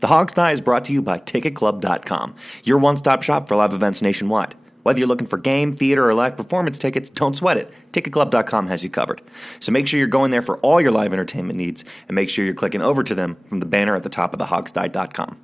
The Hog Sty is brought to you by TicketClub.com, your one-stop shop for live events nationwide. Whether you're looking for game, theater, or live performance tickets, don't sweat it. TicketClub.com has you covered. So make sure you're going there for all your live entertainment needs, and make sure you're clicking over to them from the banner at the top of thehogsty.com.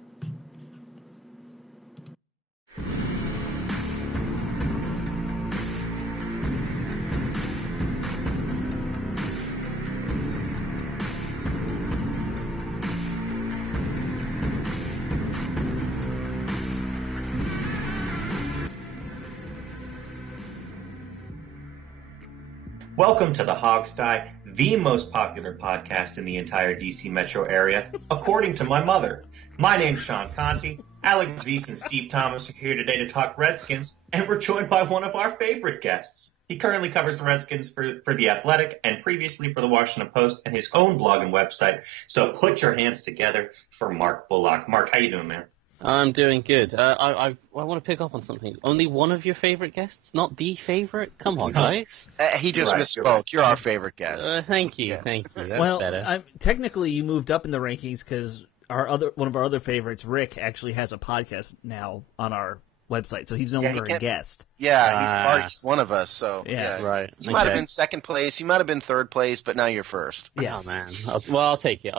Welcome to the Hog Sty, the most popular podcast in the entire DC metro area, according to my mother. My name's Sean Conti. Alex Zeese and Steve Thomas are here today to talk Redskins, and we're joined by one of our favorite guests. He currently covers the Redskins for The Athletic and previously for the Washington Post and his own blog and website. So put your hands together for Marc Bullock. Marc, how you doing, man? I'm doing good. I want to pick up on something. Only one of your favorite guests, not the favorite? Come on, guys. He just misspoke. You're our favorite guest. Thank you. That's better. Technically, you moved up in the rankings because one of our other favorites, Rick, actually has a podcast now on our website, so he's no longer a guest. Yeah, he's one of us. So right. You might have been second place. You might have been third place, but now you're first. Yeah, oh, man. I'll take it.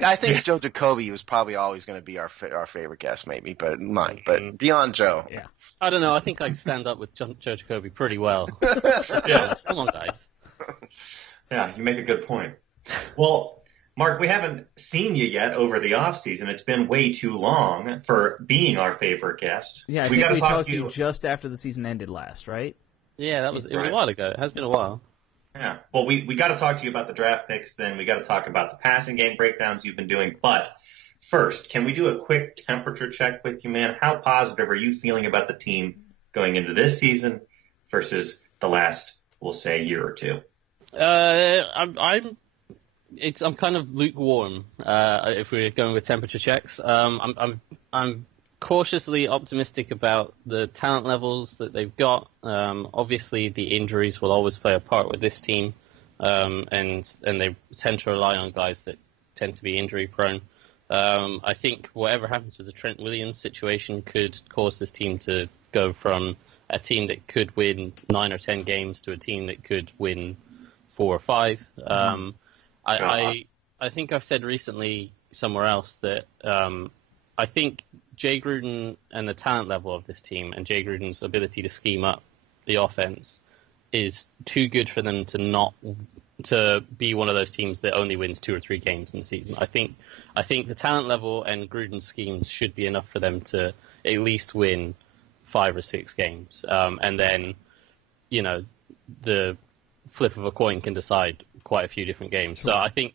I think Joe Jacoby was probably always going to be our favorite guest, maybe, but mine. But beyond Joe, yeah. I don't know. I think I'd stand up with Joe Jacoby pretty well. Yeah, come on, guys. Yeah, you make a good point. Well, Marc, we haven't seen you yet over the offseason. It's been way too long for being our favorite guest. Yeah, I think we talked to you just after the season ended last, right? Yeah, it was a while ago. It has been a while. Yeah. Well, we got to talk to you about the draft picks, then we got to talk about the passing game breakdowns you've been doing. But first, can we do a quick temperature check with you, man? How positive are you feeling about the team going into this season versus the last, we'll say, year or two? I'm kind of lukewarm if we're going with temperature checks. I'm cautiously optimistic about the talent levels that they've got. Obviously, the injuries will always play a part with this team, and they tend to rely on guys that tend to be injury prone. I think whatever happens with the Trent Williams situation could cause this team to go from a team that could win 9 or 10 games to a team that could win 4 or 5. I think I've said recently somewhere else that I think Jay Gruden and the talent level of this team and Jay Gruden's ability to scheme up the offense is too good for them to be one of those teams that only wins 2 or 3 games in the season. I think the talent level and Gruden's schemes should be enough for them to at least win 5 or 6 games, and then the flip of a coin can decide quite a few different games. So I think,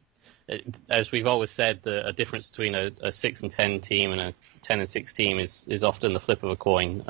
as we've always said, a difference between a 6-10 team and a 10-6 team is often the flip of a coin.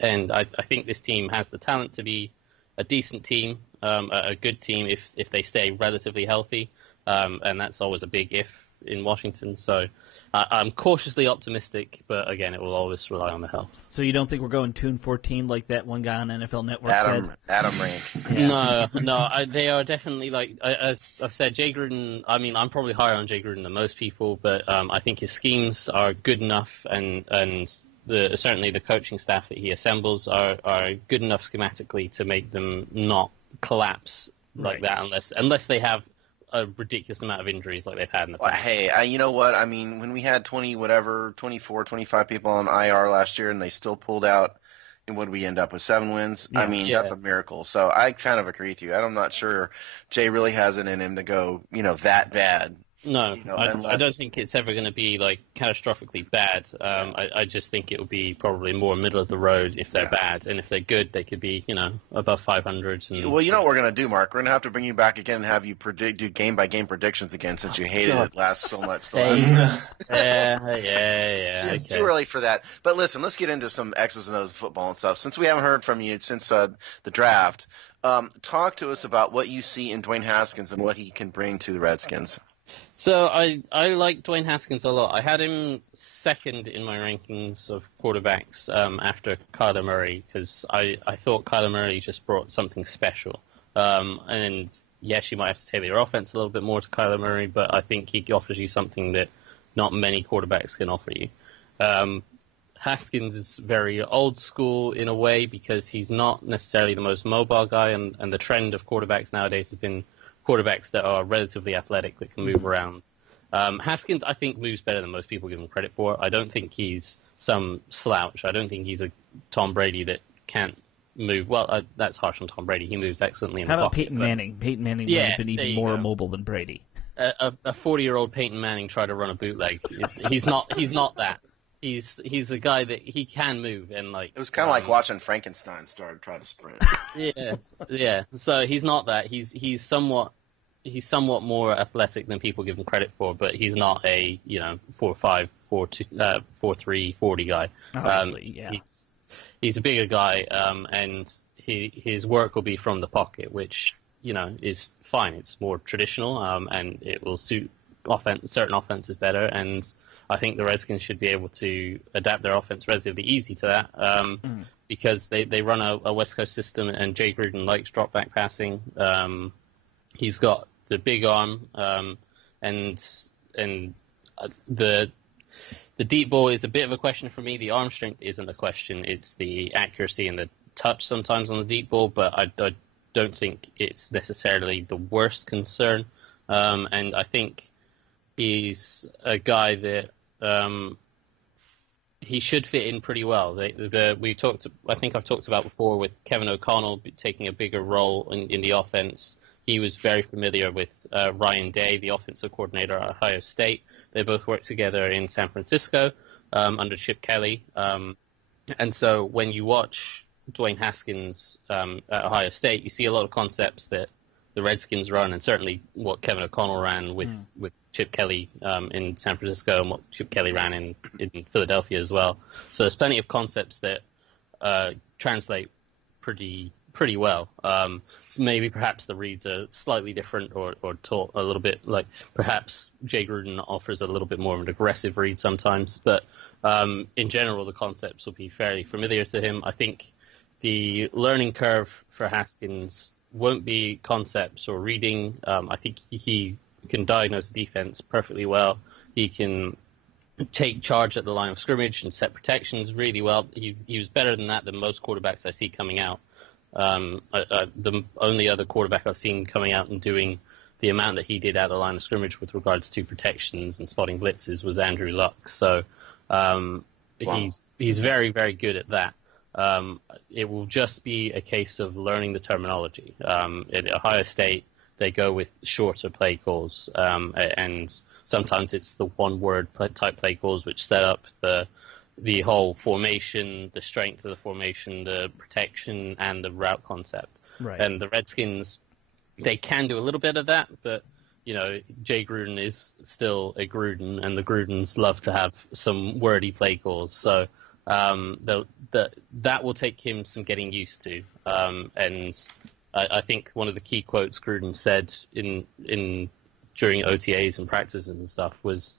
And I think this team has the talent to be a decent team, a good team if they stay relatively healthy. And that's always a big if in Washington. So I'm cautiously optimistic, but again, it will always rely on the health. So you don't think we're going 2-14 like that one guy on NFL Network said? Adam Rank. Yeah. No, they are definitely, as I've said, Jay Gruden. I mean, I'm probably higher on Jay Gruden than most people, but I think his schemes are good enough, and certainly the coaching staff that he assembles are good enough schematically to make them not collapse like that, unless they have a ridiculous amount of injuries like they've had in the past. Hey, you know what? I mean, when we had 24, 25 people on IR last year and they still pulled out, and what did we end up with, 7 wins? Yeah, I mean, that's a miracle. So I kind of agree with you. I'm not sure Jay really has it in him to go, that bad. No, I don't think it's ever going to be catastrophically bad. I just think it will be probably more middle of the road if they're bad, and if they're good, they could be above 500. Well, you know what we're going to do, Marc? We're going to have to bring you back again and have you do game by game predictions again, since you hated it so much. It's too early for that. But listen, let's get into some X's and O's of football and stuff. Since we haven't heard from you since the draft, talk to us about what you see in Dwayne Haskins and what he can bring to the Redskins. So I like Dwayne Haskins a lot. I had him second in my rankings of quarterbacks after Kyler Murray, because I thought Kyler Murray just brought something special. And yes, you might have to tailor your offense a little bit more to Kyler Murray, but I think he offers you something that not many quarterbacks can offer you. Haskins is very old school in a way because he's not necessarily the most mobile guy, and the trend of quarterbacks nowadays has been quarterbacks that are relatively athletic, that can move around. Haskins, I think, moves better than most people give him credit for. I don't think he's some slouch. I don't think he's a Tom Brady that can't move. Well, that's harsh on Tom Brady. He moves excellently in the pocket. How about Peyton Manning? Peyton Manning might have been even more mobile than Brady. A 40-year-old Peyton Manning tried to run a bootleg. He's not that. He's a guy that he can move, and like it was kind of like watching Frankenstein try to sprint. Yeah. So he's not that. He's somewhat more athletic than people give him credit for, but he's not a 4'5", 4'2", 4'3", 40 guy. Obviously, He's a bigger guy, and his work will be from the pocket, which is fine. It's more traditional, and it will suit certain offenses better. And I think the Redskins should be able to adapt their offense relatively easy to that, because they run a West Coast system, and Jay Gruden likes drop back passing. He's got the big arm, and the deep ball is a bit of a question for me. The arm strength isn't a question. It's the accuracy and the touch sometimes on the deep ball, but I don't think it's necessarily the worst concern. And I think he's a guy that he should fit in pretty well. I think I've talked about before with Kevin O'Connell taking a bigger role in the offense. He was very familiar with Ryan Day, the offensive coordinator at Ohio State. They both worked together in San Francisco under Chip Kelly. And so when you watch Dwayne Haskins at Ohio State, you see a lot of concepts that the Redskins run, and certainly what Kevin O'Connell ran with Chip Kelly in San Francisco, and what Chip Kelly ran in Philadelphia as well. So there's plenty of concepts that translate pretty well. So maybe perhaps the reads are slightly different, or taught a little bit, like perhaps Jay Gruden offers a little bit more of an aggressive read sometimes, but in general the concepts will be fairly familiar to him. I think the learning curve for Haskins won't be concepts or reading. I think he can diagnose the defense perfectly well. He can take charge at the line of scrimmage and set protections really well. He was better than that than most quarterbacks I see coming out. The only other quarterback I've seen coming out and doing the amount that he did at the line of scrimmage with regards to protections and spotting blitzes was Andrew Luck. So he's very, very good at that. It will just be a case of learning the terminology. At Ohio State, they go with shorter play calls, and sometimes it's the one-word type play calls which set up the whole formation, the strength of the formation, the protection, and the route concept. Right. And the Redskins, they can do a little bit of that, but Jay Gruden is still a Gruden, and the Grudens love to have some wordy play calls. So that will take him some getting used to. And I think one of the key quotes Gruden said during OTAs and practices and stuff was,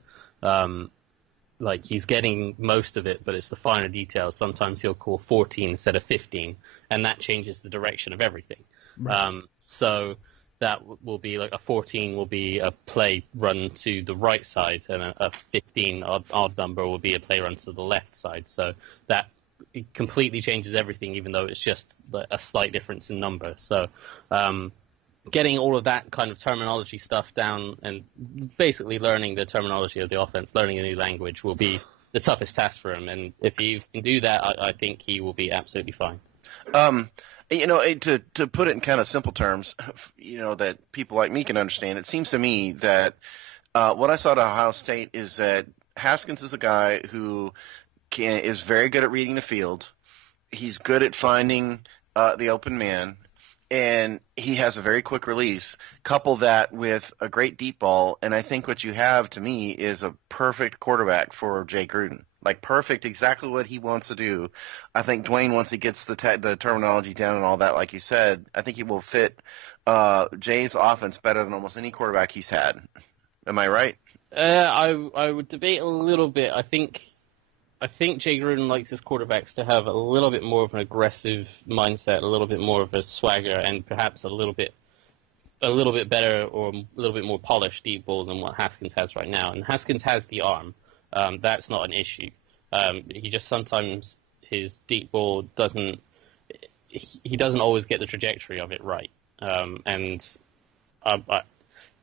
like, he's getting most of it, but it's the finer details. Sometimes he'll call 14 instead of 15, and that changes the direction of everything. Right. So that will be like a 14 will be a play run to the right side, and a 15 odd number will be a play run to the left side. So that completely changes everything, even though it's just a slight difference in number. So getting all of that kind of terminology stuff down and basically learning the terminology of the offense, learning a new language will be the toughest task for him. And if he can do that, I think he will be absolutely fine. To put it in kind of simple terms, that people like me can understand, it seems to me that what I saw at Ohio State is that Haskins is a guy who is very good at reading the field. He's good at finding the open man, and he has a very quick release. Couple that with a great deep ball, and I think what you have, to me, is a perfect quarterback for Jay Gruden. Like, perfect, exactly what he wants to do. I think Dwayne, once he gets the terminology down and all that, like you said, I think he will fit Jay's offense better than almost any quarterback he's had. Am I right? I would debate a little bit. I think Jay Gruden likes his quarterbacks to have a little bit more of an aggressive mindset, a little bit more of a swagger, and perhaps a little bit a little bit better or a little bit more polished deep ball than what Haskins has right now. And Haskins has the arm. That's not an issue. He just sometimes his deep ball he doesn't always get the trajectory of it right. And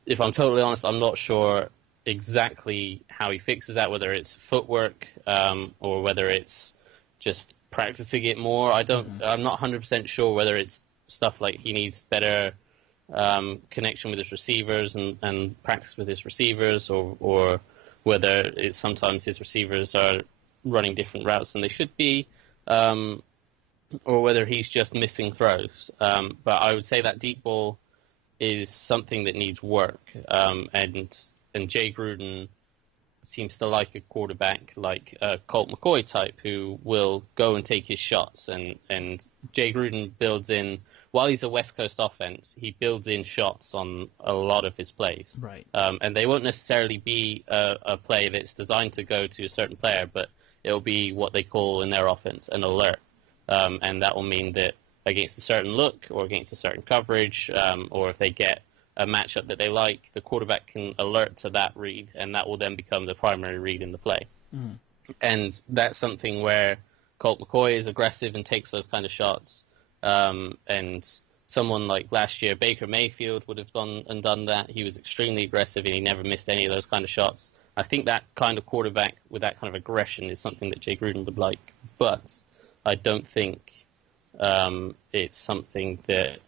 if I'm totally honest, I'm not sure exactly how he fixes that, whether it's footwork or whether it's just practicing it more. I'm not 100% sure whether it's stuff like he needs better connection with his receivers and practice with his receivers, or whether it's sometimes his receivers are running different routes than they should be, or whether he's just missing throws. But I would say that deep ball is something that needs work, and Jay Gruden seems to like a quarterback like a Colt McCoy type who will go and take his shots. And Jay Gruden builds in, while he's a West Coast offense, he builds in shots on a lot of his plays. Right. And they won't necessarily be a play that's designed to go to a certain player, but it'll be what they call in their offense an alert. And that will mean that against a certain look or against a certain coverage, or if they get a matchup that they like, the quarterback can alert to that read, and that will then become the primary read in the play. Mm. And that's something where Colt McCoy is aggressive and takes those kind of shots. And someone like last year, Baker Mayfield, would have gone and done that. He was extremely aggressive, and he never missed any of those kind of shots. I think that kind of quarterback with that kind of aggression is something that Jay Gruden would like. But I don't think it's something that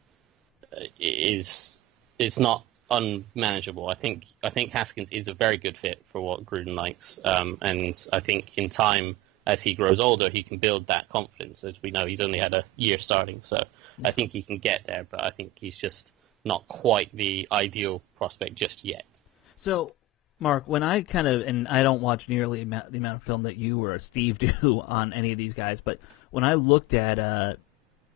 it's not unmanageable. I think Haskins is a very good fit for what Gruden likes, and I think in time, as he grows older, he can build that confidence. As we know, he's only had a year starting, so I think he can get there, but I think he's just not quite the ideal prospect just yet. So, Mark, when I and I don't watch nearly the amount of film that you or Steve do on any of these guys, but when I looked at a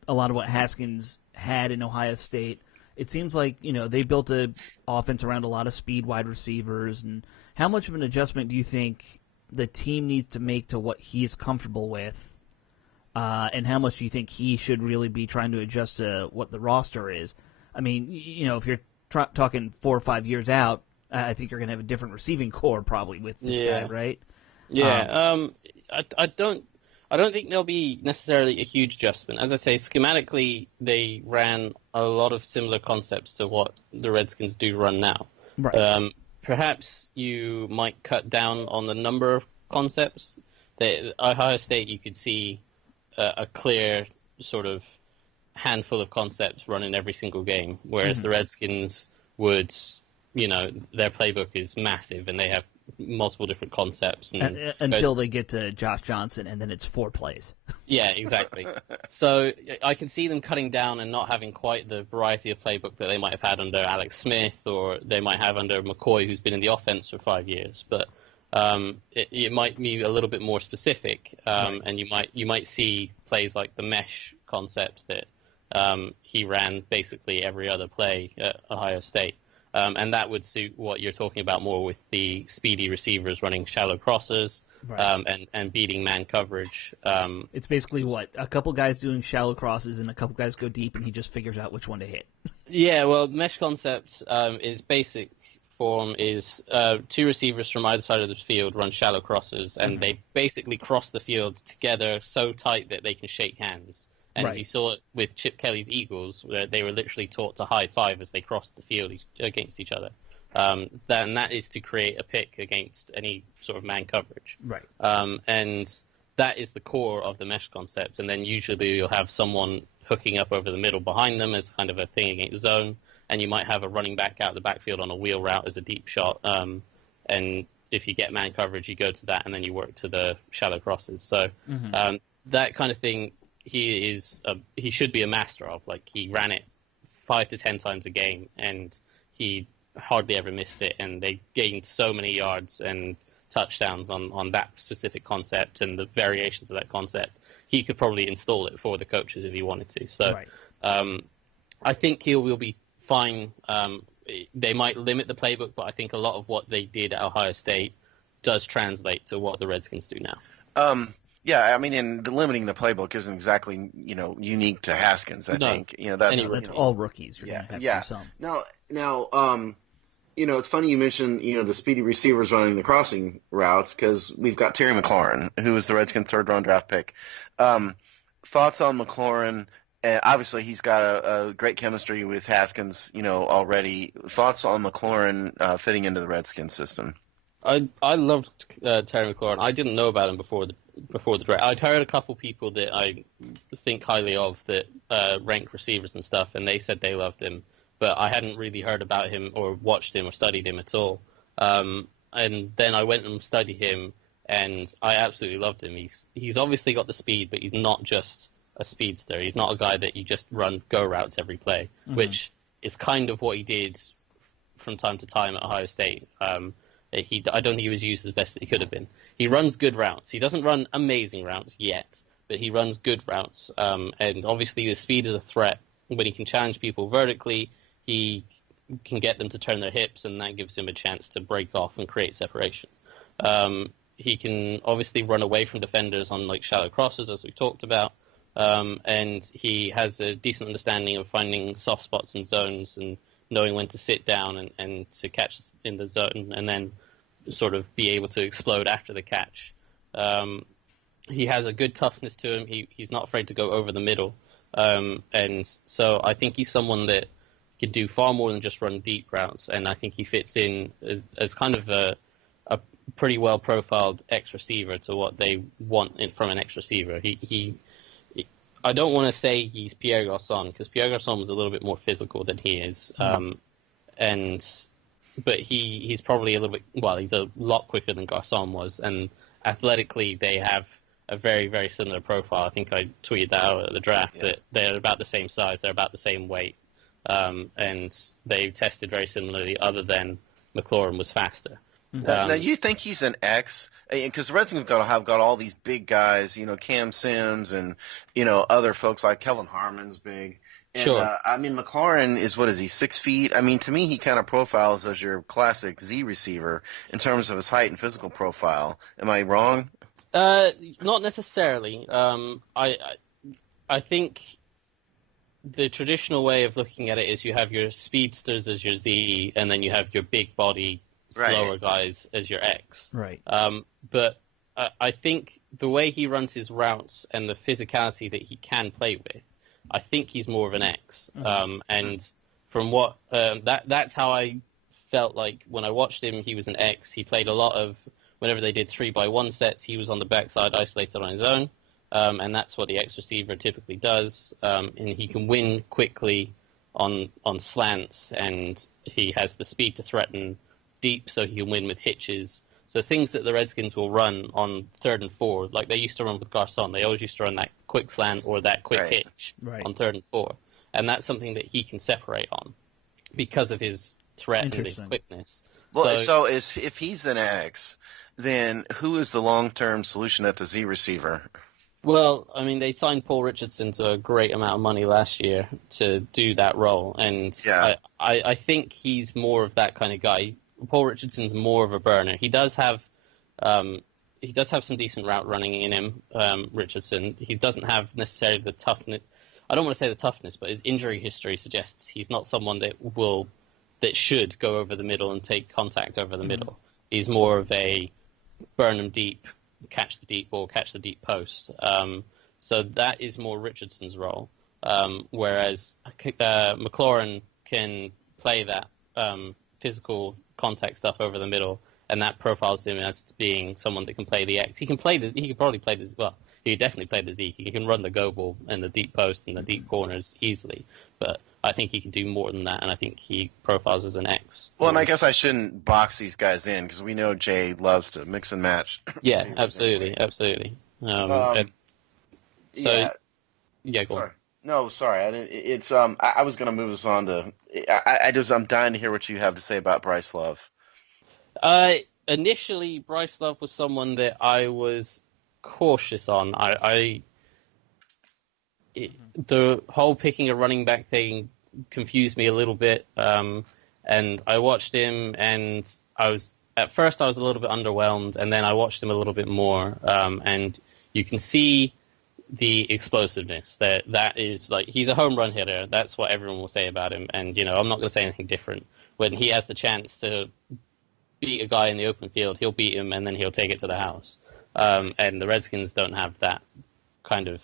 lot of what Haskins had in Ohio State, it seems like, they built an offense around a lot of speed wide receivers. And how much of an adjustment do you think the team needs to make to what he's comfortable with? And how much do you think he should really be trying to adjust to what the roster is? I mean, if you're talking 4 or 5 years out, I think you're going to have a different receiving core probably with this guy, right? Yeah. I don't think there'll be necessarily a huge adjustment. As I say, schematically, they ran a lot of similar concepts to what the Redskins do run now. Right. Perhaps you might cut down on the number of concepts. Ohio State, you could see a clear sort of handful of concepts run in every single game, whereas the Redskins would, their playbook is massive and they have multiple different concepts. Until they get to Josh Johnson, and then it's 4 plays. Yeah, exactly. So I can see them cutting down and not having quite the variety of playbook that they might have had under Alex Smith, or they might have under McCoy, who's been in the offense for 5 years. But it might be a little bit more specific, right. And you might see plays like the mesh concept that he ran basically every other play at Ohio State. And that would suit what you're talking about more with the speedy receivers running shallow crosses, right. And beating man coverage. It's basically a couple guys doing shallow crosses and a couple guys go deep, and he just figures out which one to hit. Yeah, well, mesh concept is basic form is 2 receivers from either side of the field run shallow crosses, and they basically cross the field together so tight that they can shake hands. And right. You saw it with Chip Kelly's Eagles, where they were literally taught to high five as they crossed the field against each other. That is to create a pick against any sort of man coverage. Right. And that is the core of the mesh concept. And then usually you'll have someone hooking up over the middle behind them as kind of a thing against zone. And you might have a running back out the backfield on a wheel route as a deep shot. And if you get man coverage, you go to that, and then you work to the shallow crosses. So that kind of thing, he should be a master of. Like, he ran it 5 to 10 times a game, and he hardly ever missed it. And they gained so many yards and touchdowns on that specific concept and the variations of that concept. He could probably install it for the coaches if he wanted to. So right. I think he will be fine. They might limit the playbook, but I think a lot of what they did at Ohio State does translate to what the Redskins do now. Yeah, I mean, and limiting the playbook isn't exactly, unique to Haskins. I think, that's all rookies. You're going to have to do some. No, Now, it's funny you mentioned, the speedy receivers running the crossing routes because we've got Terry McLaurin, who was the Redskins' third-round draft pick. Thoughts on McLaurin? And obviously, he's got a great chemistry with Haskins, already. Thoughts on McLaurin fitting into the Redskins system? I loved Terry McLaurin. I didn't know about him before the draft. I'd heard a couple people that I think highly of that rank receivers and stuff, and they said they loved him. But I hadn't really heard about him or watched him or studied him at all. And then I went and studied him, and I absolutely loved him. He's obviously got the speed, but he's not just a speedster. He's not a guy that you just run go routes every play, which is kind of what he did from time to time at Ohio State. I don't think he was used as best as he could have been. He runs good routes. He doesn't run amazing routes yet, but he runs good routes. And obviously the speed is a threat. When he can challenge people vertically, he can get them to turn their hips, and that gives him a chance to break off and create separation. He can obviously run away from defenders on shallow crosses, as we talked about. And he has a decent understanding of finding soft spots and zones and knowing when to sit down and to catch in the zone and then sort of be able to explode after the catch. He has a good toughness to him. He's not afraid to go over the middle. And so I think he's someone that can do far more than just run deep routes. And I think he fits in as kind of a pretty well-profiled X-receiver to what they want from an X-receiver. I don't want to say he's Pierre Garçon, because Pierre Garçon was a little bit more physical than he is. But he's probably a little bit, he's a lot quicker than Garçon was. And athletically, they have a very, very similar profile. I think I tweeted that out at the draft, that they're about the same size, they're about the same weight. And they tested very similarly, other than McLaurin was faster. Now, you think he's an X? Because the Redskins have got all these big guys, Cam Sims and, other folks like Kelvin Harmon's big. And, sure. McLaurin is, 6 feet? To me, he kind of profiles as your classic Z receiver in terms of his height and physical profile. Am I wrong? Not necessarily. I think the traditional way of looking at it is you have your speedsters as your Z, and then you have your big body, slower guys as your X. Right. But I think the way he runs his routes and the physicality that he can play with, I think he's more of an X. And from what that's how I felt like when I watched him. He was an X. He played a lot of, whenever they did 3x1 sets, he was on the backside isolated on his own. And that's what the X receiver typically does. And he can win quickly on slants, and he has the speed to threaten deep, so he can win with hitches. So things that the Redskins will run on 3rd and 4, like they used to run with Garçon. They always used to run that quick slant or that quick hitch on 3rd and 4. And that's something that he can separate on because of his threat and his quickness. Well, so if he's an X, then who is the long-term solution at the Z receiver? Well, they signed Paul Richardson to a great amount of money last year to do that role. And I think he's more of that kind of guy. Paul Richardson's more of a burner. He does have some decent route running in him, Richardson. He doesn't have necessarily the toughness. I don't want to say the toughness, but his injury history suggests he's not someone that should go over the middle and take contact over the middle. He's more of a burn them deep, catch the deep ball, catch the deep post. So that is more Richardson's role. Whereas McLaurin can play that physical contact stuff over the middle, and that profiles him as being someone that can play the X. He could definitely play the Z. He can run the go ball and the deep post and the deep corners easily, but I think he can do more than that, and I think he profiles as an X. Well, and I guess I shouldn't box these guys in, because we know Jay loves to mix and match. Yeah, absolutely. Go sorry. on. No, sorry. I was going to move us on to. I'm dying to hear what you have to say about Bryce Love. Initially, Bryce Love was someone that I was cautious on. The whole picking a running back thing confused me a little bit. And I watched him, and at first I was a little bit underwhelmed, and then I watched him a little bit more. And you can see the explosiveness. That is like, he's a home run hitter. That's what everyone will say about him. And, I'm not going to say anything different. When he has the chance to beat a guy in the open field, he'll beat him and then he'll take it to the house. And the Redskins don't have that kind of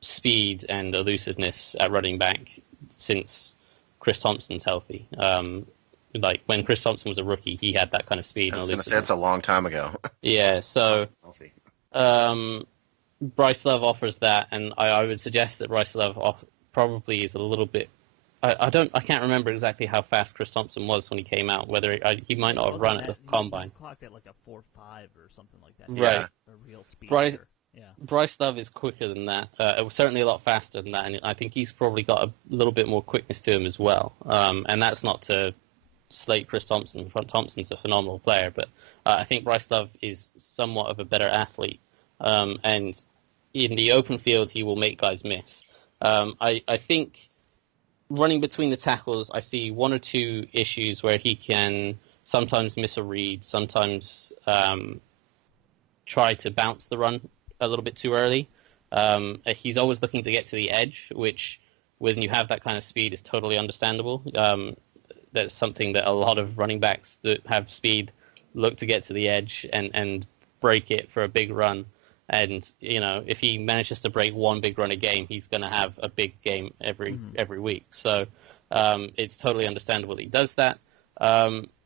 speed and elusiveness at running back since Chris Thompson's healthy. Like when Chris Thompson was a rookie, he had that kind of speed. I was going to say that's a long time ago. Yeah, so Bryce Love offers that, and I would suggest that Bryce Love probably is a little bit. I can't remember exactly how fast Chris Thompson was when he came out. Whether he might not have run at the combine. He clocked at like a 4.5 or something like that. Right, a real speed. Bryce Love is quicker than that. It was certainly a lot faster than that, and I think he's probably got a little bit more quickness to him as well. And that's not to slate Chris Thompson. Thompson's a phenomenal player, but I think Bryce Love is somewhat of a better athlete. And in the open field, he will make guys miss. I think running between the tackles, I see one or two issues where he can sometimes miss a read, sometimes try to bounce the run a little bit too early. He's always looking to get to the edge, which when you have that kind of speed is totally understandable. That's something that a lot of running backs that have speed look to get to the edge and break it for a big run. And, if he manages to break one big run a game, he's going to have a big game every week. So it's totally understandable that he does that.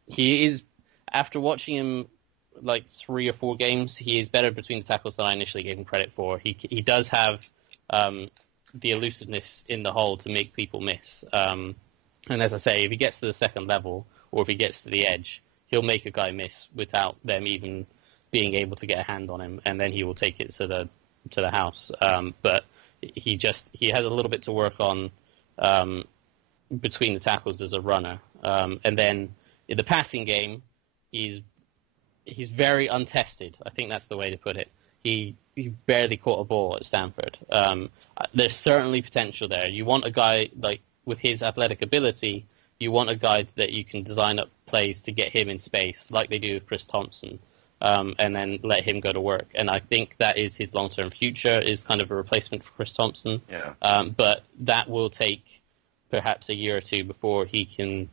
He is, after watching him like 3 or 4 games, he is better between the tackles than I initially gave him credit for. He does have the elusiveness in the hole to make people miss. And as I say, if he gets to the second level or if he gets to the edge, he'll make a guy miss without them even being able to get a hand on him, and then he will take it to the house. But he has a little bit to work on between the tackles as a runner. And then in the passing game, he's very untested. I think that's the way to put it. He barely caught a ball at Stanford. There's certainly potential there. You want a guy like with his athletic ability, you want a guy that you can design up plays to get him in space, like they do with Chris Thompson, and then let him go to work. And I think that is his long-term future, is kind of a replacement for Chris Thompson. Yeah. But that will take perhaps a year or two before he can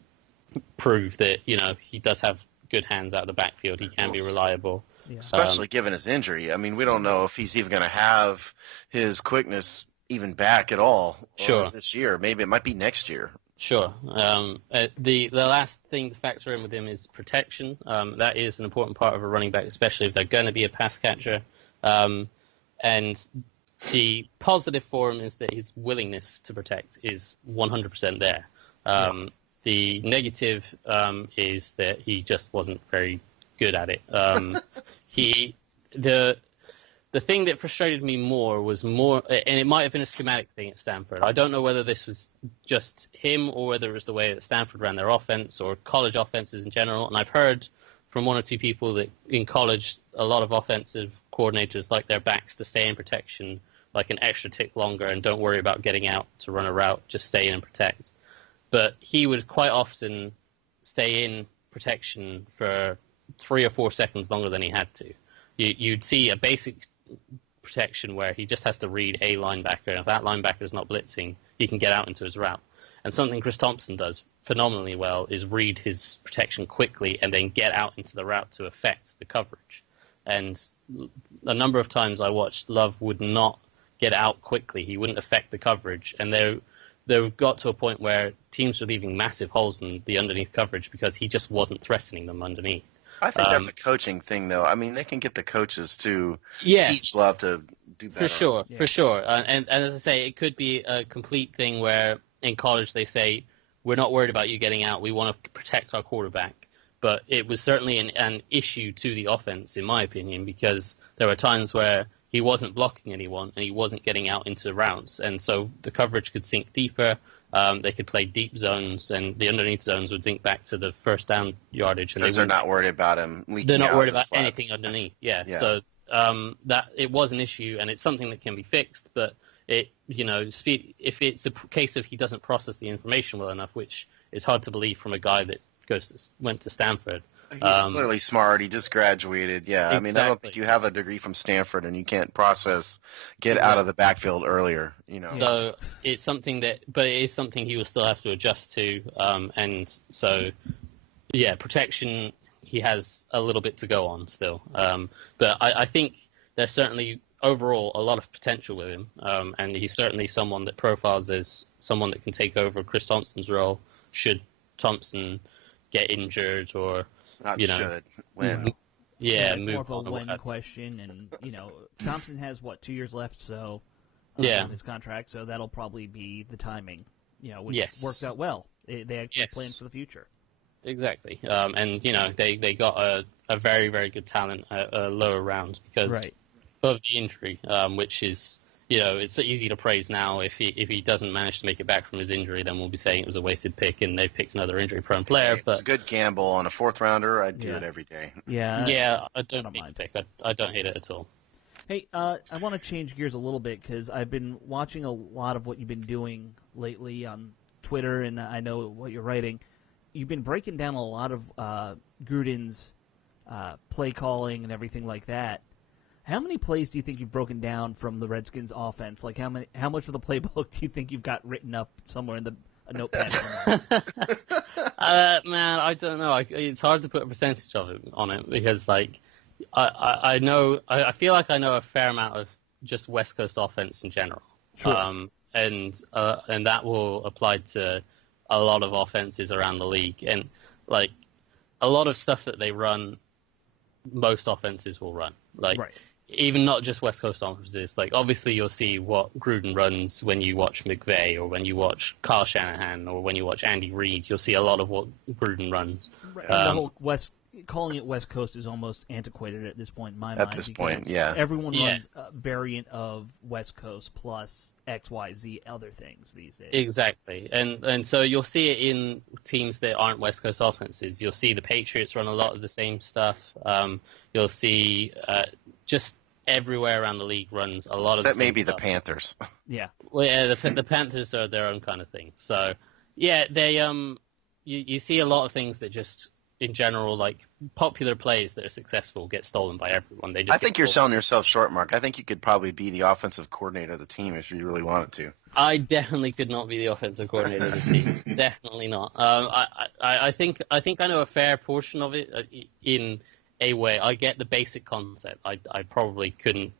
prove that, he does have good hands out of the backfield. He can be reliable. Yeah. Especially given his injury. I mean, we don't know if he's even going to have his quickness even back at all this year. Maybe it might be next year. Sure. The last thing to factor in with him is protection. That is an important part of a running back, especially if they're going to be a pass catcher. And the positive for him is that his willingness to protect is 100% there. The negative is that he just wasn't very good at it. The thing that frustrated me was more, and it might have been a schematic thing at Stanford. I don't know whether this was just him or whether it was the way that Stanford ran their offense or college offenses in general. And I've heard from one or two people that in college, a lot of offensive coordinators like their backs to stay in protection like an extra tick longer and don't worry about getting out to run a route, just stay in and protect. But he would quite often stay in protection for 3 or 4 seconds longer than he had to. You'd see a basic protection where he just has to read a linebacker, and if that linebacker is not blitzing, he can get out into his route. And something Chris Thompson does phenomenally well is read his protection quickly and then get out into the route to affect the coverage. And a number of times I watched Love would not get out quickly. He wouldn't affect the coverage, and they got to a point where teams were leaving massive holes in the underneath coverage because he just wasn't threatening them underneath. I think that's a coaching thing, though. I mean, they can get the coaches to teach Love to do better. For sure. And as I say, it could be a complete thing where in college they say, we're not worried about you getting out. We want to protect our quarterback. But it was certainly an issue to the offense, in my opinion, because there were times where he wasn't blocking anyone and he wasn't getting out into routes. And so the coverage could sink deeper. They could play deep zones, and the underneath zones would sink back to the first down yardage. Because they're not worried about him leaking. They're not out worried about flats. anything underneath. Yeah. So that it was an issue, and it's something that can be fixed. But speed. If it's a case of he doesn't process the information well enough, which is hard to believe from a guy that went to Stanford, He's clearly smart. He just graduated. Yeah, Exactly. I mean, I don't think you have a degree from Stanford and you can't get out of the backfield earlier. So it's something but it is something he will still have to adjust to. And so, yeah, protection, he has a little bit to go on still. But I think there's certainly overall a lot of potential with him. And he's certainly someone that profiles as someone that can take over Chris Thompson's role should Thompson get injured or should when. Yeah, it's more of a when question, and Thompson has 2 years left, so on his contract, so that'll probably be the timing, which works out well. They actually plan for the future. Exactly, and they got a very, very good talent at a lower round because of the injury, which is. It's easy to praise now. If he doesn't manage to make it back from his injury, then we'll be saying it was a wasted pick and they picked another injury-prone player. It's a good gamble on a fourth-rounder. I'd do it every day. Yeah, I don't hate the pick. I don't hate it at all. Hey, I want to change gears a little bit because I've been watching a lot of what you've been doing lately on Twitter, and I know what you're writing. You've been breaking down a lot of Gruden's play calling and everything like that. How many plays do you think you've broken down from the Redskins offense? Like how much of the playbook do you think you've got written up somewhere in a notepad somewhere? Man, I don't know. It's hard to put a percentage of it on it because, like, I feel like I know a fair amount of just West Coast offense in general. Sure. And that will apply to a lot of offenses around the league, and like a lot of stuff that they run, most offenses will run. Like. Right. Even not just West Coast offenses, like obviously you'll see what Gruden runs when you watch McVay or when you watch Kyle Shanahan or when you watch Andy Reid. You'll see a lot of what Gruden runs. Right. The whole calling it West Coast is almost antiquated at this point in my mind. At this point, yeah. Everyone runs a variant of West Coast plus X, Y, Z other things these days. Exactly. And so you'll see it in teams that aren't West Coast offenses. You'll see the Patriots run a lot of the same stuff. You'll see just everywhere around the league runs a lot of that may be stuff. The Panthers. Yeah. Well, yeah, the Panthers are their own kind of thing. So, yeah, they you see a lot of things that just in general, like popular plays that are successful, get stolen by everyone. I think you're selling yourself short, Mark. I think you could probably be the offensive coordinator of the team if you really wanted to. I definitely could not be the offensive coordinator of the team. Definitely not. I think I know a fair portion of it in a way. I get the basic concept. I probably couldn't.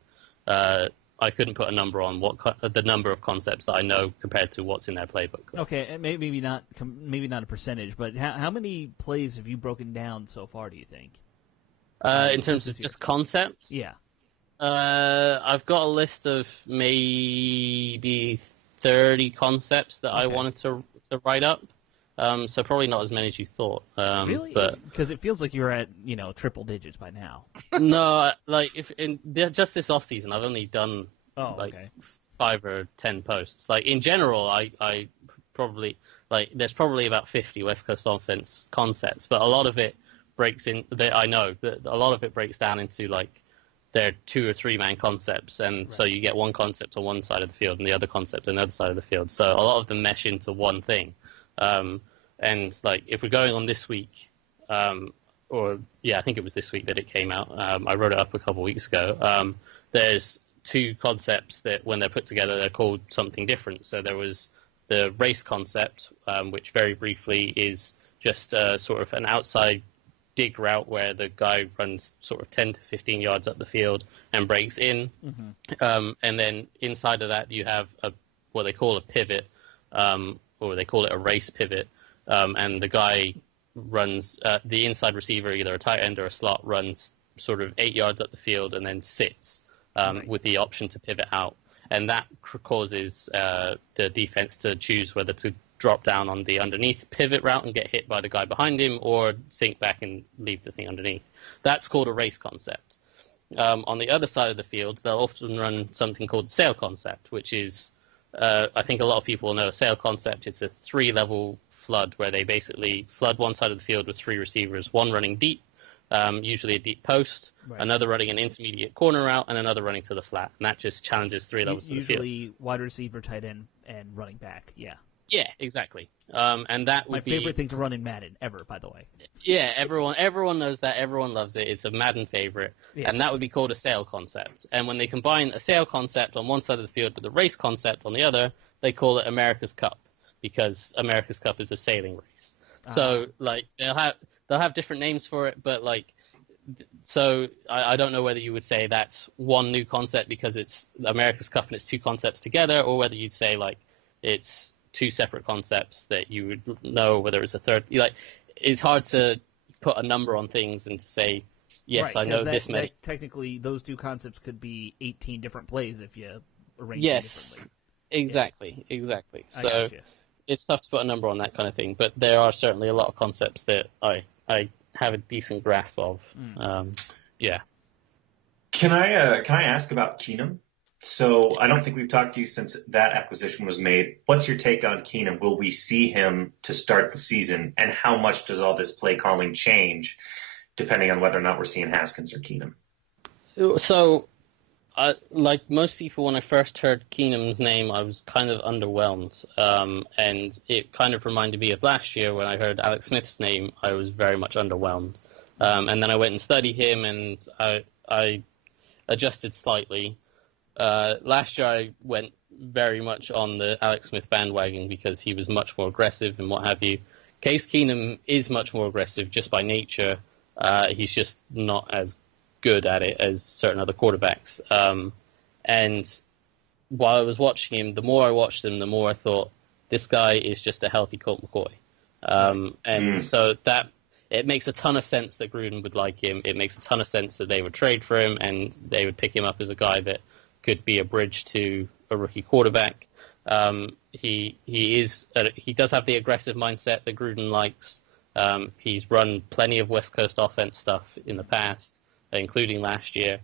I couldn't put a number on the number of concepts that I know compared to what's in their playbook. Okay, maybe not a percentage, but how many plays have you broken down so far, do you think? In terms of just concepts? Yeah. I've got a list of maybe 30 concepts that I wanted to write up. So probably not as many as you thought. Really? Because it feels like you're at triple digits by now. No, like just this off season, I've only done 5 or 10 posts. Like in general, I probably there's probably about 50 West Coast offense concepts, but a lot of it breaks in. I know that a lot of it breaks down into like their 2 or 3 man concepts, and so you get one concept on one side of the field and the other concept on the other side of the field. So a lot of them mesh into one thing. And like if we're going on this week, I think it was this week that it came out. I wrote it up a couple of weeks ago. There's 2 concepts that when they're put together, they're called something different. So there was the race concept, which very briefly is just sort of an outside dig route where the guy runs sort of 10 to 15 yards up the field and breaks in. Mm-hmm. And then inside of that, you have what they call a pivot, or they call it a race pivot. And the guy runs, the inside receiver, either a tight end or a slot, runs sort of 8 yards up the field and then sits with the option to pivot out. And that causes the defense to choose whether to drop down on the underneath pivot route and get hit by the guy behind him or sink back and leave the thing underneath. That's called a race concept. On the other side of the field, they'll often run something called sail concept, which is, I think a lot of people know a sail concept. It's a 3-level flood where they basically flood one side of the field with 3 receivers, one running deep, usually a deep post, another running an intermediate corner route, and another running to the flat. And that just challenges 3 levels of the field. Usually wide receiver, tight end, and running back, yeah. Yeah, exactly. And that would my favorite thing to run in Madden ever, by the way. Yeah, everyone knows that. Everyone loves it. It's a Madden favorite, and that would be called a sail concept. And when they combine a sail concept on one side of the field with a race concept on the other, they call it America's Cup, because America's Cup is a sailing race. So like they'll have different names for it, but like, so I don't know whether you would say that's one new concept because it's America's Cup and it's two concepts together, or whether you'd say like it's two separate concepts that you would know whether it's a third. Like, it's hard to put a number on things and to say, yes, right, I know this many. Technically, those two concepts could be 18 different plays if you arrange them differently. Exactly. So it's tough to put a number on that kind of thing, but there are certainly a lot of concepts that I have a decent grasp of. Yeah. Can I ask about Keenum? So I don't think we've talked to you since that acquisition was made. What's your take on Keenum? Will we see him to start the season? And how much does all this play calling change depending on whether or not we're seeing Haskins or Keenum? So, like most people, when I first heard Keenum's name, I was kind of underwhelmed. And it kind of reminded me of last year when I heard Alex Smith's name. I was very much underwhelmed. And then I went and studied him, and I adjusted slightly. Last year I went very much on the Alex Smith bandwagon because he was much more aggressive and what have you. Case Keenum is much more aggressive just by nature. He's just not as good at it as certain other quarterbacks. And while I was watching him, the more I watched him, the more I thought, this guy is just a healthy Colt McCoy. So that it makes a ton of sense that Gruden would like him. It makes a ton of sense that they would trade for him and they would pick him up as a guy that could be a bridge to a rookie quarterback. He does have the aggressive mindset that Gruden likes. He's run plenty of West Coast offense stuff in the past, including last year.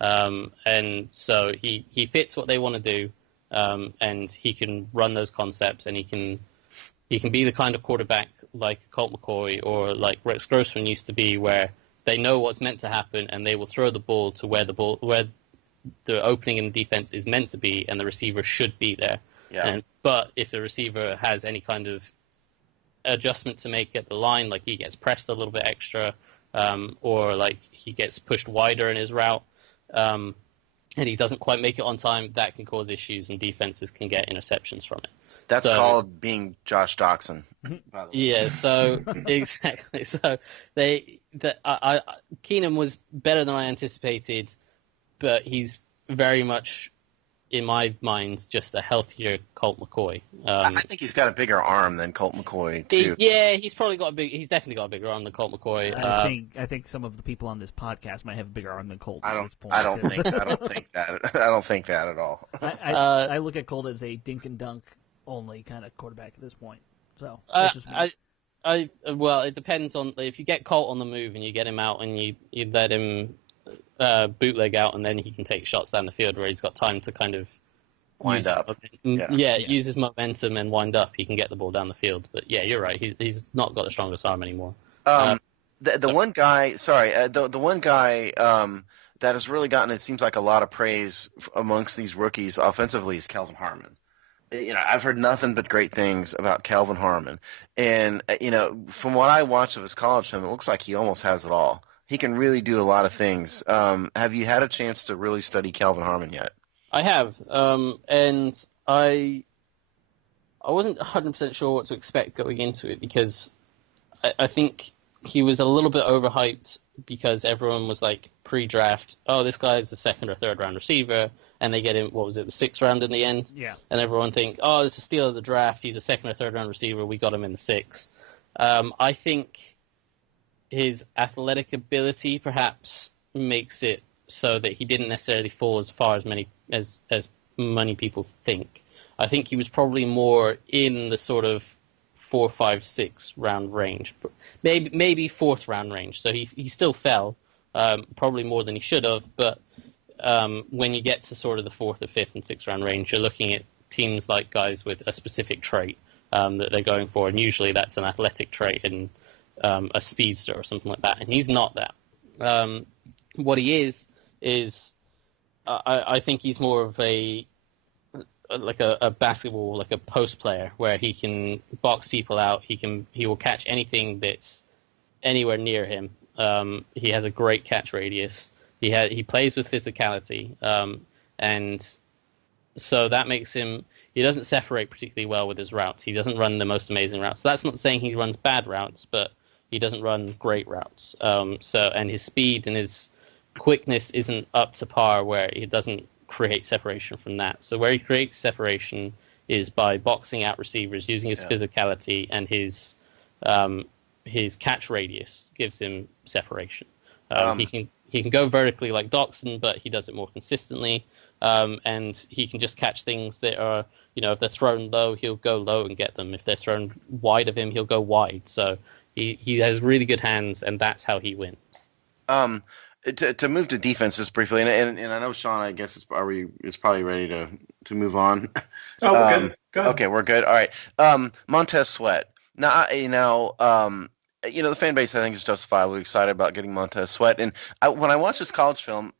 And so he fits what they want to do, and he can run those concepts, and he can be the kind of quarterback like Colt McCoy or like Rex Grossman used to be, where they know what's meant to happen and they will throw the ball to where the opening in the defense is meant to be, and the receiver should be there. Yeah. But if the receiver has any kind of adjustment to make at the line, like he gets pressed a little bit extra, or like he gets pushed wider in his route, and he doesn't quite make it on time, that can cause issues, and defenses can get interceptions from it. That's called being Josh Doxson, by the way. Yeah, so exactly. So Keenum was better than I anticipated, but he's very much, in my mind, just a healthier Colt McCoy. I think he's got a bigger arm than Colt McCoy too. He's definitely got a bigger arm than Colt McCoy. I think some of the people on this podcast might have a bigger arm than Colt at this point. I don't think that at all. I look at Colt as a dink and dunk only kind of quarterback at this point. So well, it depends on if you get Colt on the move and you get him out and you let him bootleg out, and then he can take shots down the field where he's got time to kind of wind up. Use his momentum and wind up. He can get the ball down the field. But yeah, you're right. He's not got the strongest arm anymore. The one guy that has really gotten, it seems like, a lot of praise amongst these rookies offensively is Kelvin Harmon. I've heard nothing but great things about Kelvin Harmon, and from what I watched of his college film, it looks like he almost has it all. He can really do a lot of things. Have you had a chance to really study Kelvin Harmon yet? I have, and I wasn't 100% sure what to expect going into it, because I think he was a little bit overhyped because everyone was like pre-draft, oh, this guy's the second or third round receiver, and they get him, what was it, the 6th round in the end? Yeah. And everyone think, oh, it's a steal of the draft, he's a second or third round receiver, we got him in the 6th. I think his athletic ability perhaps makes it so that he didn't necessarily fall as far as many people think. I think he was probably more in the sort of 4, 5, 6 round range, maybe 4th round range. So he still fell, probably more than he should have. But when you get to sort of the 4th or 5th and 6th round range, you're looking at teams like guys with a specific trait that they're going for, and usually that's an athletic trait and a speedster or something like that. And he's not that. What he is I think he's more of a like a basketball, like a post player, where he can box people out. He will catch anything that's anywhere near him. He has a great catch radius. He plays with physicality, and so that makes him. He doesn't separate particularly well with his routes. He doesn't run the most amazing routes. So that's not saying he runs bad routes, but he doesn't run great routes. And his speed and his quickness isn't up to par where he doesn't create separation from that. So where he creates separation is by boxing out receivers, using his physicality, and his catch radius gives him separation. He can go vertically like Doxson, but he does it more consistently. And he can just catch things that are, if they're thrown low, he'll go low and get them. If they're thrown wide of him, he'll go wide. So he has really good hands, and that's how he wins. To move to defenses briefly, and I know Sean, I guess is probably ready to move on. Oh, we're good. Go. Okay, we're good. All right. Montez Sweat. Now, the fan base, I think, is justifiably excited about getting Montez Sweat. And when I watched this college film,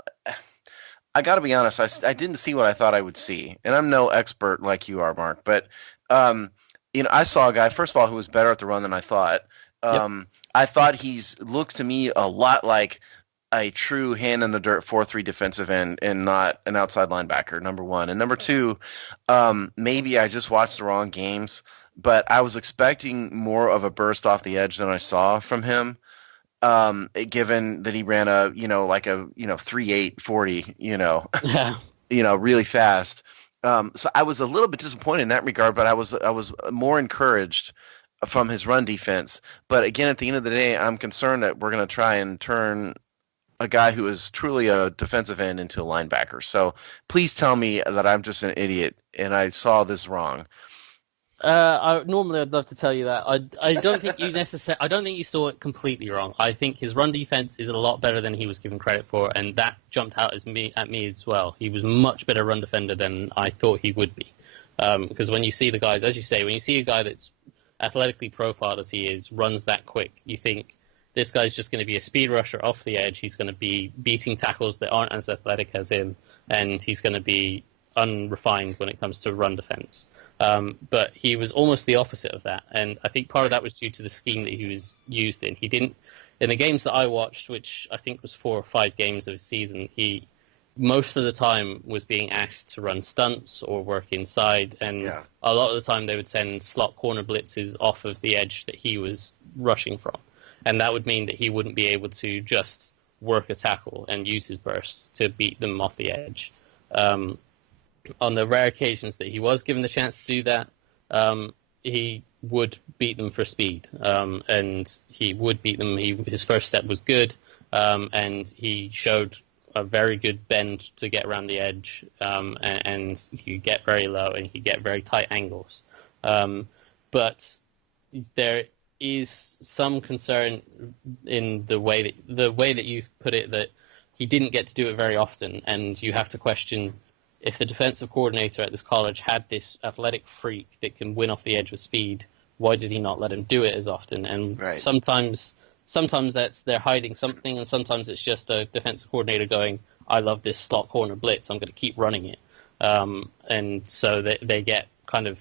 I got to be honest, I didn't see what I thought I would see. And I'm no expert like you are, Mark. But, I saw a guy, first of all, who was better at the run than I thought. I thought looks to me a lot like a true hand-in-the-dirt 4-3 defensive end and not an outside linebacker, number one. And number two, maybe I just watched the wrong games, but I was expecting more of a burst off the edge than I saw from him, given that he ran a 3.8 40, really fast. So I was a little bit disappointed in that regard, but I was more encouraged from his run defense. But again, at the end of the day, I'm concerned that we're going to try and turn a guy who is truly a defensive end into a linebacker. So please tell me that I'm just an idiot and I saw this wrong. Normally, I'd love to tell you that. I don't think I don't think you saw it completely wrong. I think his run defense is a lot better than he was given credit for, and that jumped out at me as well. He was much better run defender than I thought he would be. Because when you see the guys, as you say, when you see a guy that's athletically profiled as he is, runs that quick, you think this guy's just going to be a speed rusher off the edge. He's going to be beating tackles that aren't as athletic as him, and he's going to be unrefined when it comes to run defense. But he was almost the opposite of that, and I think part of that was due to the scheme that he was used in. He didn't, in the games that I watched, which I think was 4 or 5 games of the season, he most of the time was being asked to run stunts or work inside, and a lot of the time they would send slot corner blitzes off of the edge that he was rushing from. And that would mean that he wouldn't be able to just work a tackle and use his burst to beat them off the edge. On the rare occasions that he was given the chance to do that, he would beat them for speed. And he would beat them. His first step was good, and he showed a very good bend to get around the edge, and he could get very low and he could get very tight angles. But there is some concern in the way that you put it, that he didn't get to do it very often, and you have to question if the defensive coordinator at this college had this athletic freak that can win off the edge with speed, why did he not let him do it as often? And sometimes that's they're hiding something, and sometimes it's just a defensive coordinator going, I love this slot corner blitz, I'm going to keep running it. And so they get kind of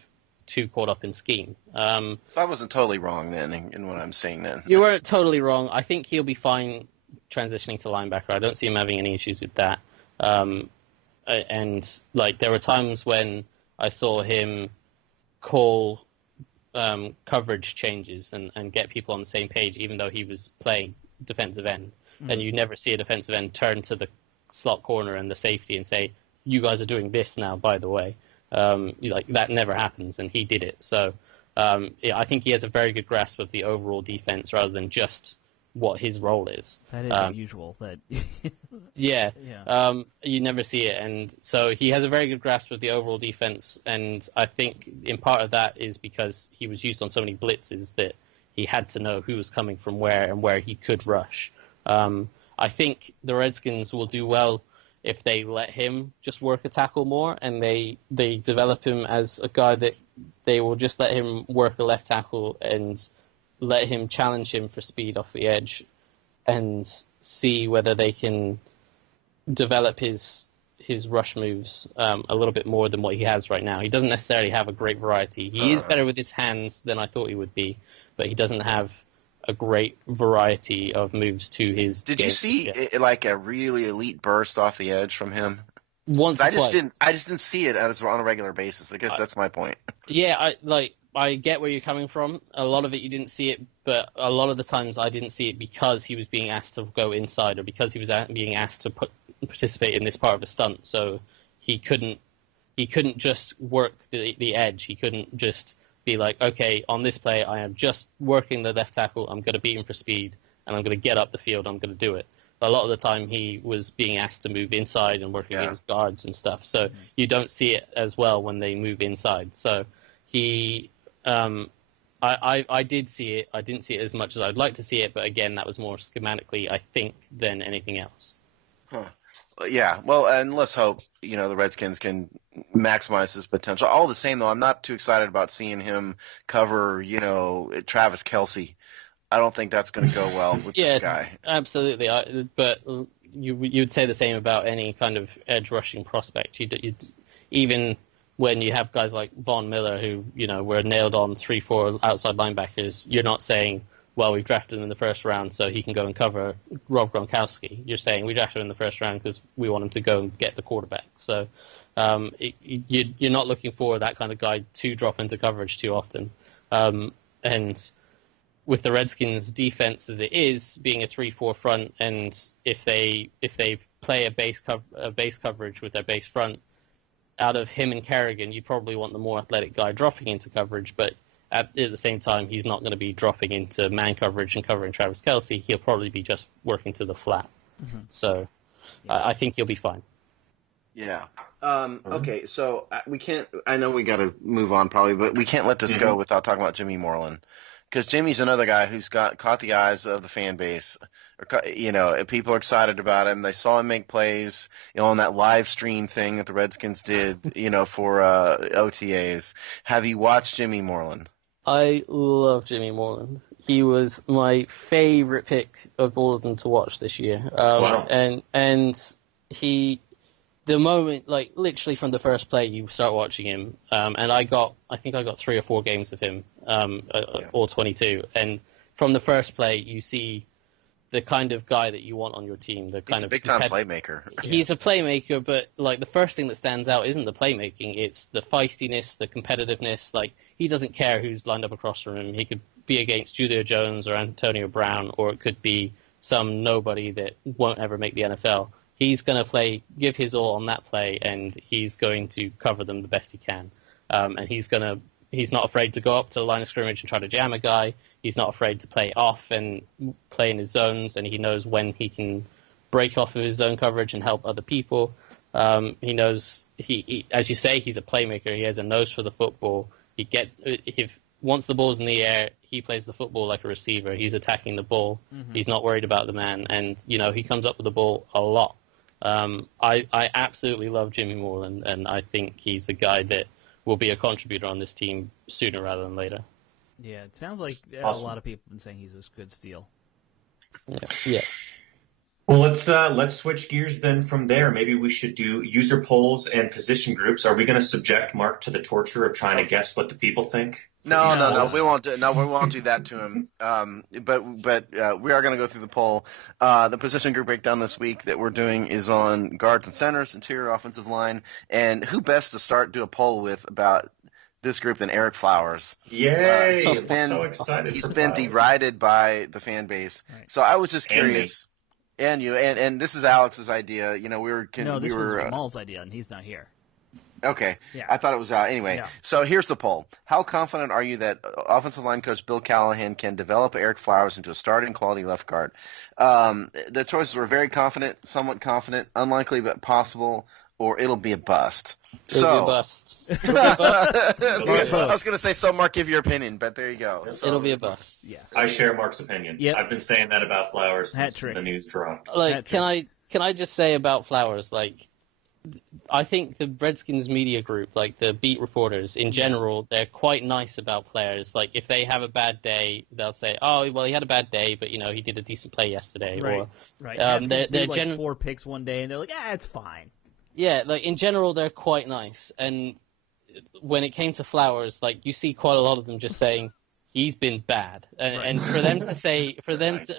too caught up in scheme. So I wasn't totally wrong then in what I'm saying then. You weren't totally wrong. I think he'll be fine transitioning to linebacker. I don't see him having any issues with that. And like there were times when I saw him call coverage changes and get people on the same page, even though he was playing defensive end. Mm-hmm. And you never see a defensive end turn to the slot corner and the safety and say, you guys are doing this now, by the way. Like that never happens, and he did it. So I think he has a very good grasp of the overall defense rather than just what his role is. That is unusual. That you never see it, and so he has a very good grasp of the overall defense. And I think in part of that is because he was used on so many blitzes that he had to know who was coming from where and where he could rush. I think the Redskins will do well if they let him just work a tackle more, and they develop him as a guy that they will just let him work a left tackle and let him challenge him for speed off the edge and see whether they can develop his his rush moves a little bit more than what he has right now. He doesn't necessarily have a great variety. He is better with his hands than I thought he would be, but he doesn't have a great variety of moves to his. Did you see like a really elite burst off the edge from him? Once, I just didn't see it on a regular basis. I guess that's my point. Yeah, I get where you're coming from. A lot of it you didn't see it, but a lot of the times I didn't see it because he was being asked to go inside or because he was being asked to participate in this part of a stunt. So he couldn't just work the edge. He couldn't just be like, okay, on this play I am just working the left tackle. I'm going to beat him for speed and I'm going to get up the field. I'm going to do it. But a lot of the time he was being asked to move inside and working against guards and stuff. So you don't see it as well when they move inside. So he... I did see it. I didn't see it as much as I'd like to see it, but again, that was more schematically, I think, than anything else. Huh. Yeah, well, and let's hope, the Redskins can maximize his potential. All the same, though, I'm not too excited about seeing him cover, Travis Kelce. I don't think that's going to go well with this guy. Absolutely. But you'd say the same about any kind of edge rushing prospect. Even when you have guys like Von Miller who, were nailed on 3-4 outside linebackers, you're not saying, well, we've drafted him in the first round so he can go and cover Rob Gronkowski. You're saying we drafted him in the first round because we want him to go and get the quarterback. So you're not looking for that kind of guy to drop into coverage too often. And with the Redskins' defense as it is, being a 3-4 front, and if they play a base coverage with their base front, out of him and Kerrigan, you probably want the more athletic guy dropping into coverage, but at the same time, he's not going to be dropping into man coverage and covering Travis Kelce. He'll probably be just working to the flat. Mm-hmm. So I think he'll be fine. Yeah. Okay, so we can't – I know we got to move on probably, but we can't let this go without talking about Jimmy Moreland. Because Jimmy's another guy who's caught the eyes of the fan base. People are excited about him. They saw him make plays, on that live stream thing that the Redskins did, for OTAs. Have you watched Jimmy Moreland? I love Jimmy Moreland. He was my favorite pick of all of them to watch this year. Wow. And he... The moment, literally from the first play, you start watching him, and I think I got 3 or 4 games of him, all 22. And from the first play, you see the kind of guy that you want on your team. He's a big-time playmaker. He's a playmaker, but the first thing that stands out isn't the playmaking; it's the feistiness, the competitiveness. He doesn't care who's lined up across from him. He could be against Julio Jones or Antonio Brown, or it could be some nobody that won't ever make the NFL. He's going to give his all on that play, and he's going to cover them the best he can. And he's not afraid to go up to the line of scrimmage and try to jam a guy. He's not afraid to play off and play in his zones, and he knows when he can break off of his zone coverage and help other people. He knows, as you say, he's a playmaker. He has a nose for the football. Once the ball's in the air, he plays the football like a receiver. He's attacking the ball. Mm-hmm. He's not worried about the man, and he comes up with the ball a lot. I absolutely love Jimmy Moreland, and I think he's a guy that will be a contributor on this team sooner rather than later. Yeah, it sounds like a lot of people have been saying he's a good steal. Yeah. Well, let's switch gears then from there. Maybe we should do user polls and position groups. Are we going to subject Mark to the torture of trying to guess what the people think? No, we won't do that to him. But we are going to go through the poll. The position group breakdown this week that we're doing is on guards and centers, interior offensive line, and who best to do a poll with about this group than Eric Flowers. Yay! I'm so excited. He's been derided by the fan base. Right. So I was just curious. And you and this is Alex's idea. This was Jamal's idea, and he's not here. Okay. Yeah. I thought it was anyway. Yeah. So here's the poll. How confident are you that offensive line coach Bill Callahan can develop Eric Flowers into a starting quality left guard? The choices were very confident, somewhat confident, unlikely but possible, or it'll be a bust. It'll be a bust. I was going to say, so Mark, give your opinion, but there you go. So, it'll be a bust. Yeah. I share Mark's opinion. Yep. I've been saying that about Flowers since the news dropped. Can I just say about Flowers, I think the Redskins media group, the beat reporters in general, they're quite nice about players. If they have a bad day, they'll say, "Oh, well, he had a bad day, but he did a decent play yesterday." Right. Or, right. They're 4 picks one day, and they're like, "Ah, it's fine." Yeah, like in general, they're quite nice. And when it came to Flowers, like you see quite a lot of them just saying he's been bad, and for them to say,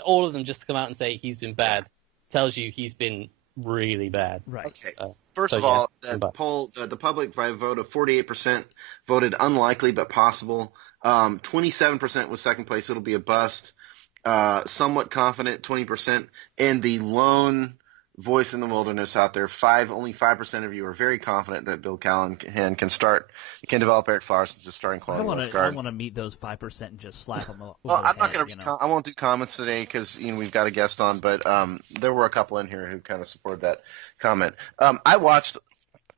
all of them just to come out and say he's been bad, tells you he's been really bad. Right. Okay. First of all, yeah, the poll, the public vote of 48% voted unlikely but possible. 27% was second place. It'll be a bust. Somewhat confident, 20%. And the lone voice in the wilderness out there, only 5% of you are very confident that Bill Callahan can develop Eric Flowers into starting quality left guard. I want to meet those 5% and just slap them over Well, I'm the not head, going to. I won't do comments today because we've got a guest on, but there were a couple in here who kind of supported that comment. I watched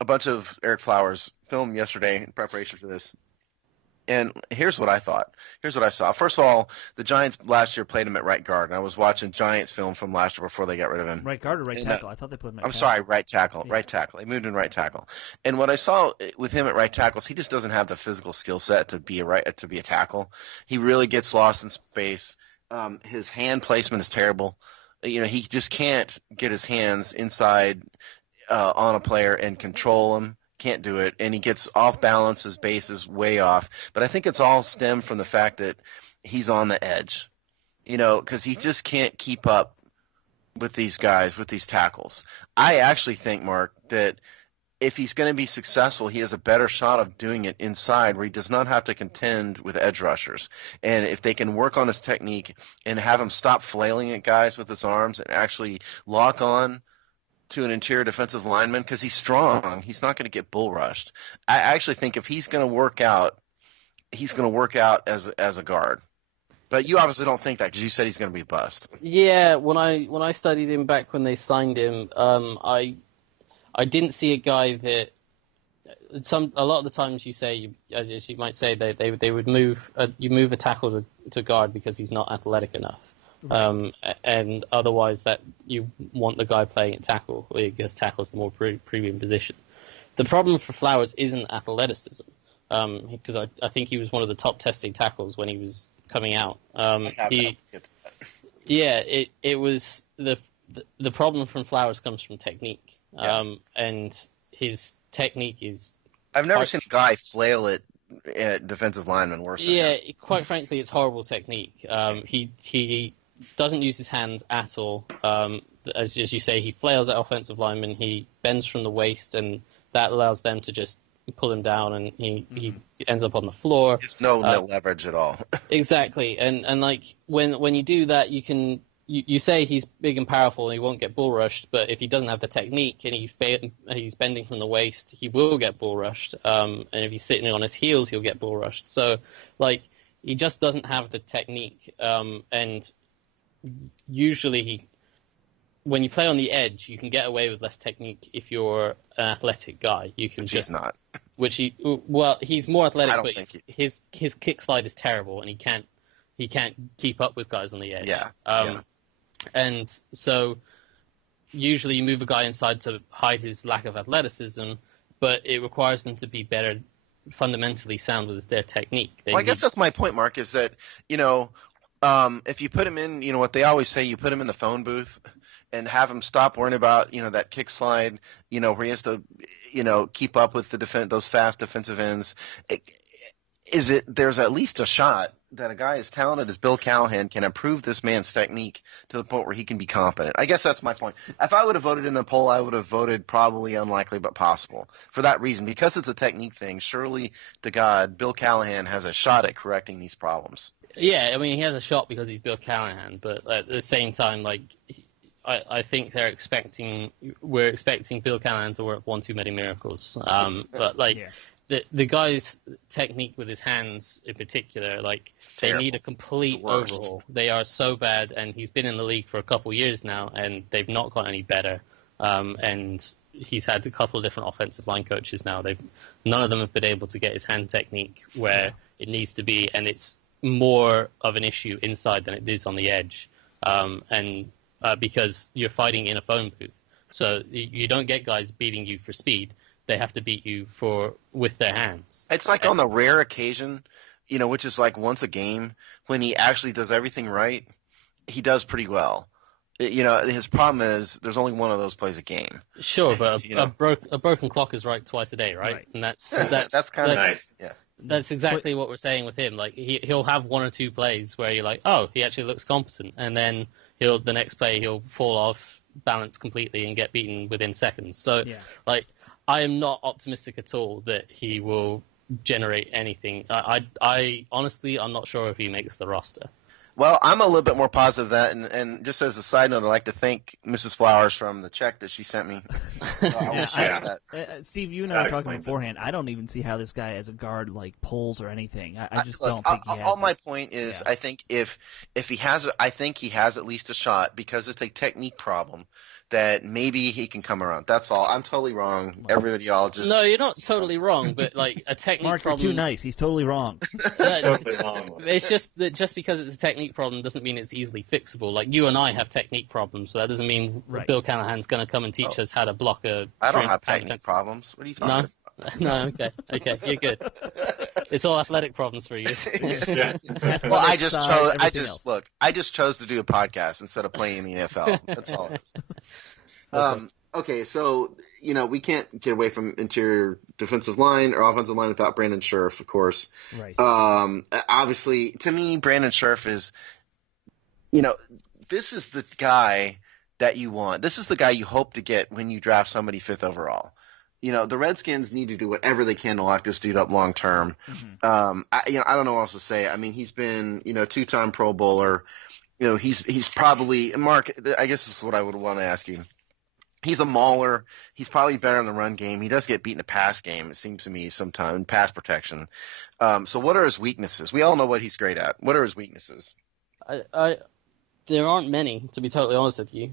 a bunch of Eric Flowers film yesterday in preparation for this. And here's what I thought. Here's what I saw. First of all, the Giants last year played him at right guard, and I was watching Giants film from last year before they got rid of him. Right guard or right tackle? I thought they put him at right tackle. Yeah. Right tackle. They moved him right tackle. And what I saw with him at right tackles, he just doesn't have the physical skill set to be a tackle. He really gets lost in space. His hand placement is terrible. He just can't get his hands inside on a player and control him. Can't do it, and he gets off balance. His base is way off. But I think it's all stemmed from the fact that he's on the edge, because he just can't keep up with these guys, with these tackles. I actually think, Mark, that if he's going to be successful, he has a better shot of doing it inside where he does not have to contend with edge rushers. And if they can work on his technique and have him stop flailing at guys with his arms and actually lock on to an interior defensive lineman, because he's strong, he's not going to get bull rushed. I actually think if he's going to work out, he's going to work out as a guard. But you obviously don't think that because you said he's going to be a bust. Yeah, when I studied him back when they signed him, I didn't see a guy that a lot of the times you say, as you might say, they would move a tackle to guard because he's not athletic enough. And otherwise that you want the guy playing at tackle because tackle's the more premium position. The problem for Flowers isn't athleticism, because I think he was one of the top testing tackles when he was coming out. It was the problem from Flowers comes from technique, and his technique is. I've never seen a guy flail at defensive linemen worse. Yeah, quite frankly, it's horrible technique. He doesn't use his hands at all. As you say, he flails at offensive linemen. He bends from the waist, and that allows them to just pull him down, and he ends up on the floor. It's no leverage at all. Exactly, and like when you do that, you say he's big and powerful and he won't get bull rushed, but if he doesn't have the technique and he's bending from the waist, he will get bull rushed. And if he's sitting on his heels, he'll get bull rushed. So, like, he just doesn't have the technique, and usually when you play on the edge, you can get away with less technique if you're an athletic guy. You can he's not. He's more athletic, but his kick slide is terrible, and he can't keep up with guys on the edge. And so usually you move a guy inside to hide his lack of athleticism, but it requires them to be better, fundamentally sound with their technique. I guess that's my point, Mark, is that if you put him in, what they always say, you put him in the phone booth and have him stop worrying about, that kick slide, where he has to, keep up with those fast defensive ends. There's at least a shot that a guy as talented as Bill Callahan can improve this man's technique to the point where he can be competent. I guess that's my point. If I would have voted in the poll, I would have voted probably unlikely but possible. For that reason, because it's a technique thing, surely to God, Bill Callahan has a shot at correcting these problems. Yeah, I mean, he has a shot because he's Bill Callahan, but at the same time, like, I think we're expecting Bill Callahan to work one too many miracles. But like, the guy's technique with his hands in particular, like, they need a complete overhaul. They are so bad, and he's been in the league for a couple of years now, and they've not got any better. And he's had a couple of different offensive line coaches now. None of them have been able to get his hand technique where it needs to be, and it's more of an issue inside than it is on the edge. Because you're fighting in a phone booth. So you don't get guys beating you for speed. They have to beat you with their hands. It's like on the rare occasion, which is like once a game, when he actually does everything right, he does pretty well. his problem is there's only one of those plays a game. Sure, but a broken clock is right twice a day, right? And that's kind of nice. Yeah. That's exactly what we're saying with him. Like he'll have one or two plays where you're like, oh, he actually looks competent, and then the next play he'll fall off balance completely and get beaten within seconds. So like I am not optimistic at all that he will generate anything. I honestly I'm not sure if he makes the roster. Well, I'm a little bit more positive than that, and just as a side note, I'd like to thank Mrs. Flowers from the check that she sent me. Steve, you and I were talking beforehand. I don't even see how this guy as a guard pulls or anything. I just don't think he has. All my point is, I think if he has, I think he has at least a shot because it's a technique problem. That maybe he can come around. That's all. I'm totally wrong. Everybody, all just no. You're not totally wrong, but like a technique Mark, problem. You're too nice. He's totally wrong. Totally wrong. It's just that just because it's a technique problem doesn't mean it's easily fixable. Like you and I have technique problems, so that doesn't mean Bill Callahan's going to come and teach us how to block a. I don't have technique problems. What are you talking about? No, okay, you're good. It's all athletic problems for you. Well, I just chose to do a podcast instead of playing in the NFL. That's all it is. Okay, so we can't get away from interior defensive line or offensive line without Brandon Scherff, of course. Right. Obviously, to me, Brandon Scherff is, this is the guy that you want. This is the guy you hope to get when you draft somebody 5th overall. The Redskins need to do whatever they can to lock this dude up long term. Mm-hmm. I don't know what else to say. I mean, he's been, 2-time Pro Bowler. He's probably Mark. I guess this is what I would want to ask you. He's a mauler. He's probably better in the run game. He does get beat in the pass game, it seems to me, sometimes in pass protection. So what are his weaknesses? We all know what he's great at. What are his weaknesses? There aren't many, to be totally honest with you.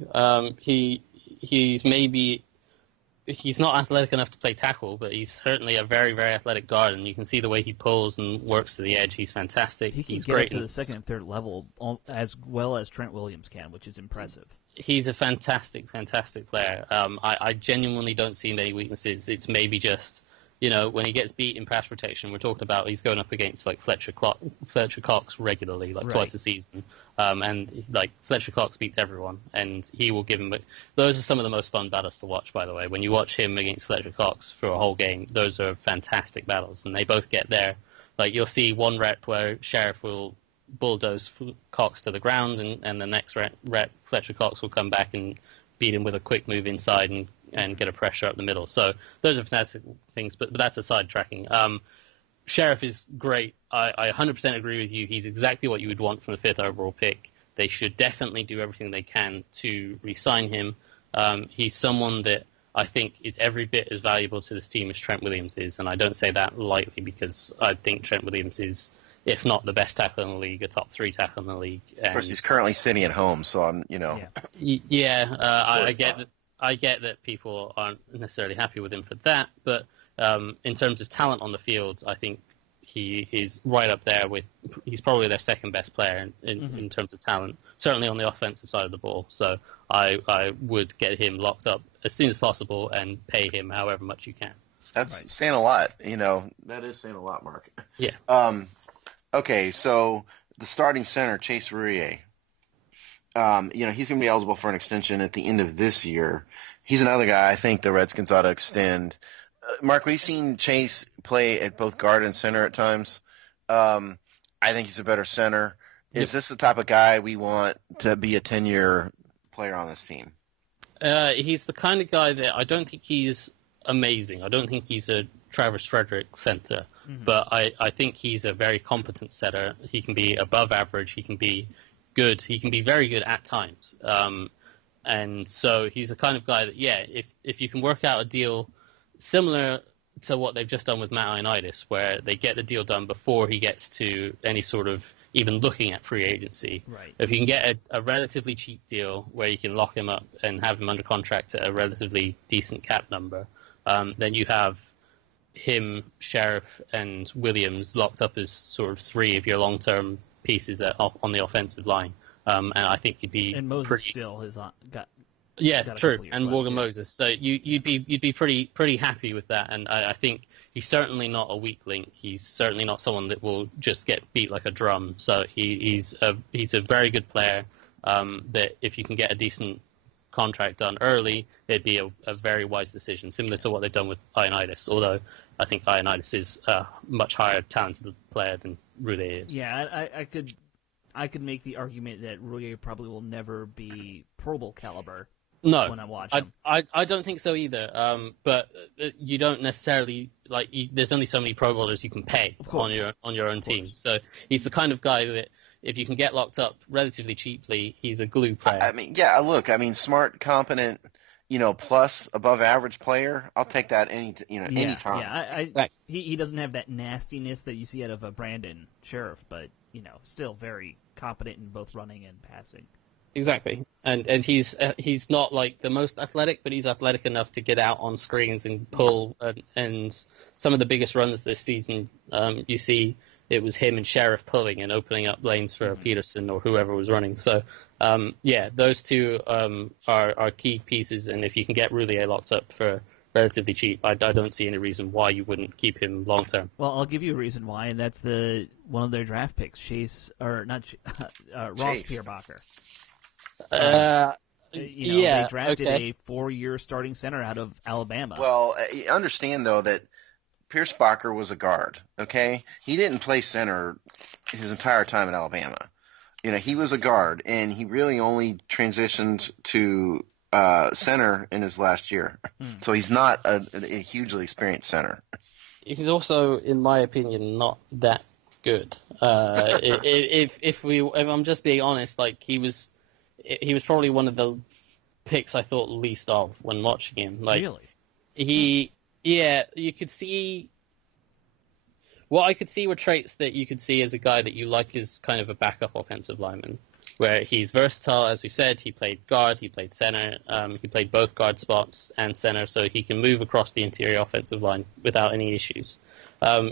He's not athletic enough to play tackle, but he's certainly a very, very athletic guard, and you can see the way he pulls and works to the edge. He's fantastic. He's great to the second and third level as well as Trent Williams can, which is impressive. He's a fantastic, fantastic player. I genuinely don't see many weaknesses. It's maybe just, when he gets beat in pass protection, we're talking about he's going up against like Fletcher Cox regularly, twice a season. And like Fletcher Cox beats everyone, and he will give him. Those are some of the most fun battles to watch, by the way. When you watch him against Fletcher Cox for a whole game, those are fantastic battles, and they both get there. Like you'll see one rep where Sheriff will bulldoze Cox to the ground, and the next rep Fletcher Cox will come back and beat him with a quick move inside and get a pressure up the middle. So those are fantastic things, but that's a sidetracking. Sheriff is great. I 100% agree with you. He's exactly what you would want from the 5th overall pick. They should definitely do everything they can to re-sign him. He's someone that I think is every bit as valuable to this team as Trent Williams is, and I don't say that lightly because I think Trent Williams is, if not the best tackle in the league, a top 3 tackle in the league. And, of course, he's currently sitting at home, so I'm, I get that people aren't necessarily happy with him for that, but in terms of talent on the field, I think he's right up there with. He's probably their second best player in terms of talent, certainly on the offensive side of the ball. So I would get him locked up as soon as possible and pay him however much you can. That's saying a lot. That is saying a lot, Mark. Yeah. Okay, so the starting center, Chase Roullier, he's going to be eligible for an extension at the end of this year. He's another guy I think the Redskins ought to extend. Mark, we've seen Chase play at both guard and center at times. I think he's a better center. Is this the type of guy we want to be a 10-year player on this team? He's the kind of guy that I don't think he's amazing. I don't think he's a Travis Frederick center, but I think he's a very competent setter. He can be above average. He can be good. He can be very good at times. And so he's the kind of guy that, if you can work out a deal similar to what they've just done with Matt Ioannidis, where they get the deal done before he gets to any sort of even looking at free agency. Right. If you can get a relatively cheap deal where you can lock him up and have him under contract at a relatively decent cap number, then you have him, Sheriff, and Williams locked up as sort of 3 of your long-term pieces on the offensive line. And I think you'd be Moses still has got. Yeah, true, and Morgan Moses. So you'd be pretty happy with that. And I think he's certainly not a weak link. He's certainly not someone that will just get beat like a drum. So he's a very good player. that if you can get a decent contract done early, it'd be a very wise decision, similar to what they've done with Ioannidis, although I think Ioannidis is a much higher talented player than Roulier is. Yeah, I could make the argument that Roulier probably will never be Pro Bowl caliber. No, when I watch him. I don't think so either. But you don't necessarily there's only so many Pro Bowlers you can pay on your own team. So he's the kind of guy that if you can get locked up relatively cheaply, he's a glue player. I mean, smart, competent, plus above average player. I'll take that any time. Yeah, he doesn't have that nastiness that you see out of a Brandon Sheriff, but still very competent in both running and passing. Exactly, and he's not like the most athletic, but he's athletic enough to get out on screens and pull. And some of the biggest runs this season, you see, it was him and Sheriff pulling and opening up lanes for Peterson or whoever was running. So, those two are key pieces. And if you can get Roulier locked up for relatively cheap, I don't see any reason why you wouldn't keep him long term. Well, I'll give you a reason why, and that's one of their draft picks, Ross Pierbacher. They drafted a 4-year starting center out of Alabama. Well, understand though that Pierbacher was a guard. Okay, he didn't play center his entire time at Alabama. He was a guard, and he really only transitioned to center in his last year. So he's not a hugely experienced center. He's also, in my opinion, not that good. If I'm just being honest, he was probably one of the picks I thought least of when watching him. Really? You could see. What I could see were traits that you could see as a guy that you like as kind of a backup offensive lineman, where he's versatile, as we said. He played guard, he played center, he played both guard spots and center, so he can move across the interior offensive line without any issues.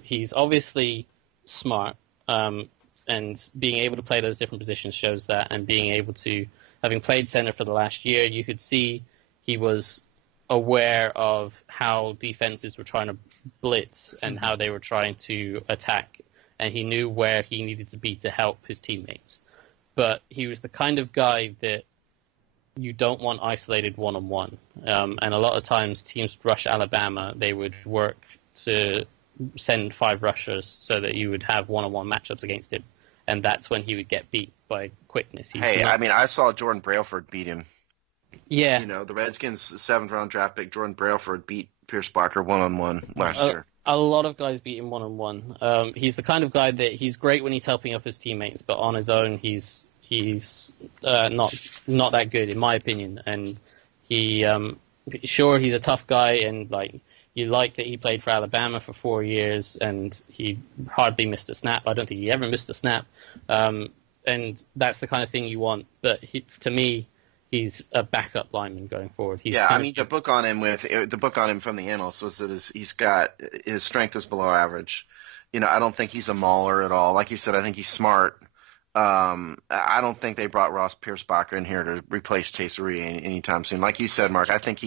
He's obviously smart, and being able to play those different positions shows that, and being able to, having played center for the last year, you could see he was aware of how defenses were trying to blitz and how they were trying to attack, and he knew where he needed to be to help his teammates. But he was the kind of guy that you don't want isolated one-on-one. And a lot of times teams rush Alabama, they would work to send 5 rushers so that you would have one-on-one matchups against him. And that's when he would get beat by quickness. I saw Jordan Brailford beat him. Yeah. The Redskins' 7th-round draft pick, Jordan Brailford, beat Pierbacher one-on-one last year. A lot of guys beat him one-on-one. He's the kind of guy that he's great when he's helping up his teammates, but on his own, he's not that good, in my opinion. And he's a tough guy, and you like that he played for Alabama for 4 years, and he hardly missed a snap. I don't think he ever missed a snap. And that's the kind of thing you want. But to me, he's a backup lineman going forward. The book on him from the analyst was that his strength is below average. I don't think he's a mauler at all. Like you said, I think he's smart. I don't think they brought Ross Pierbacher in here to replace Chase Roulier anytime soon. Like you said, Mark, I think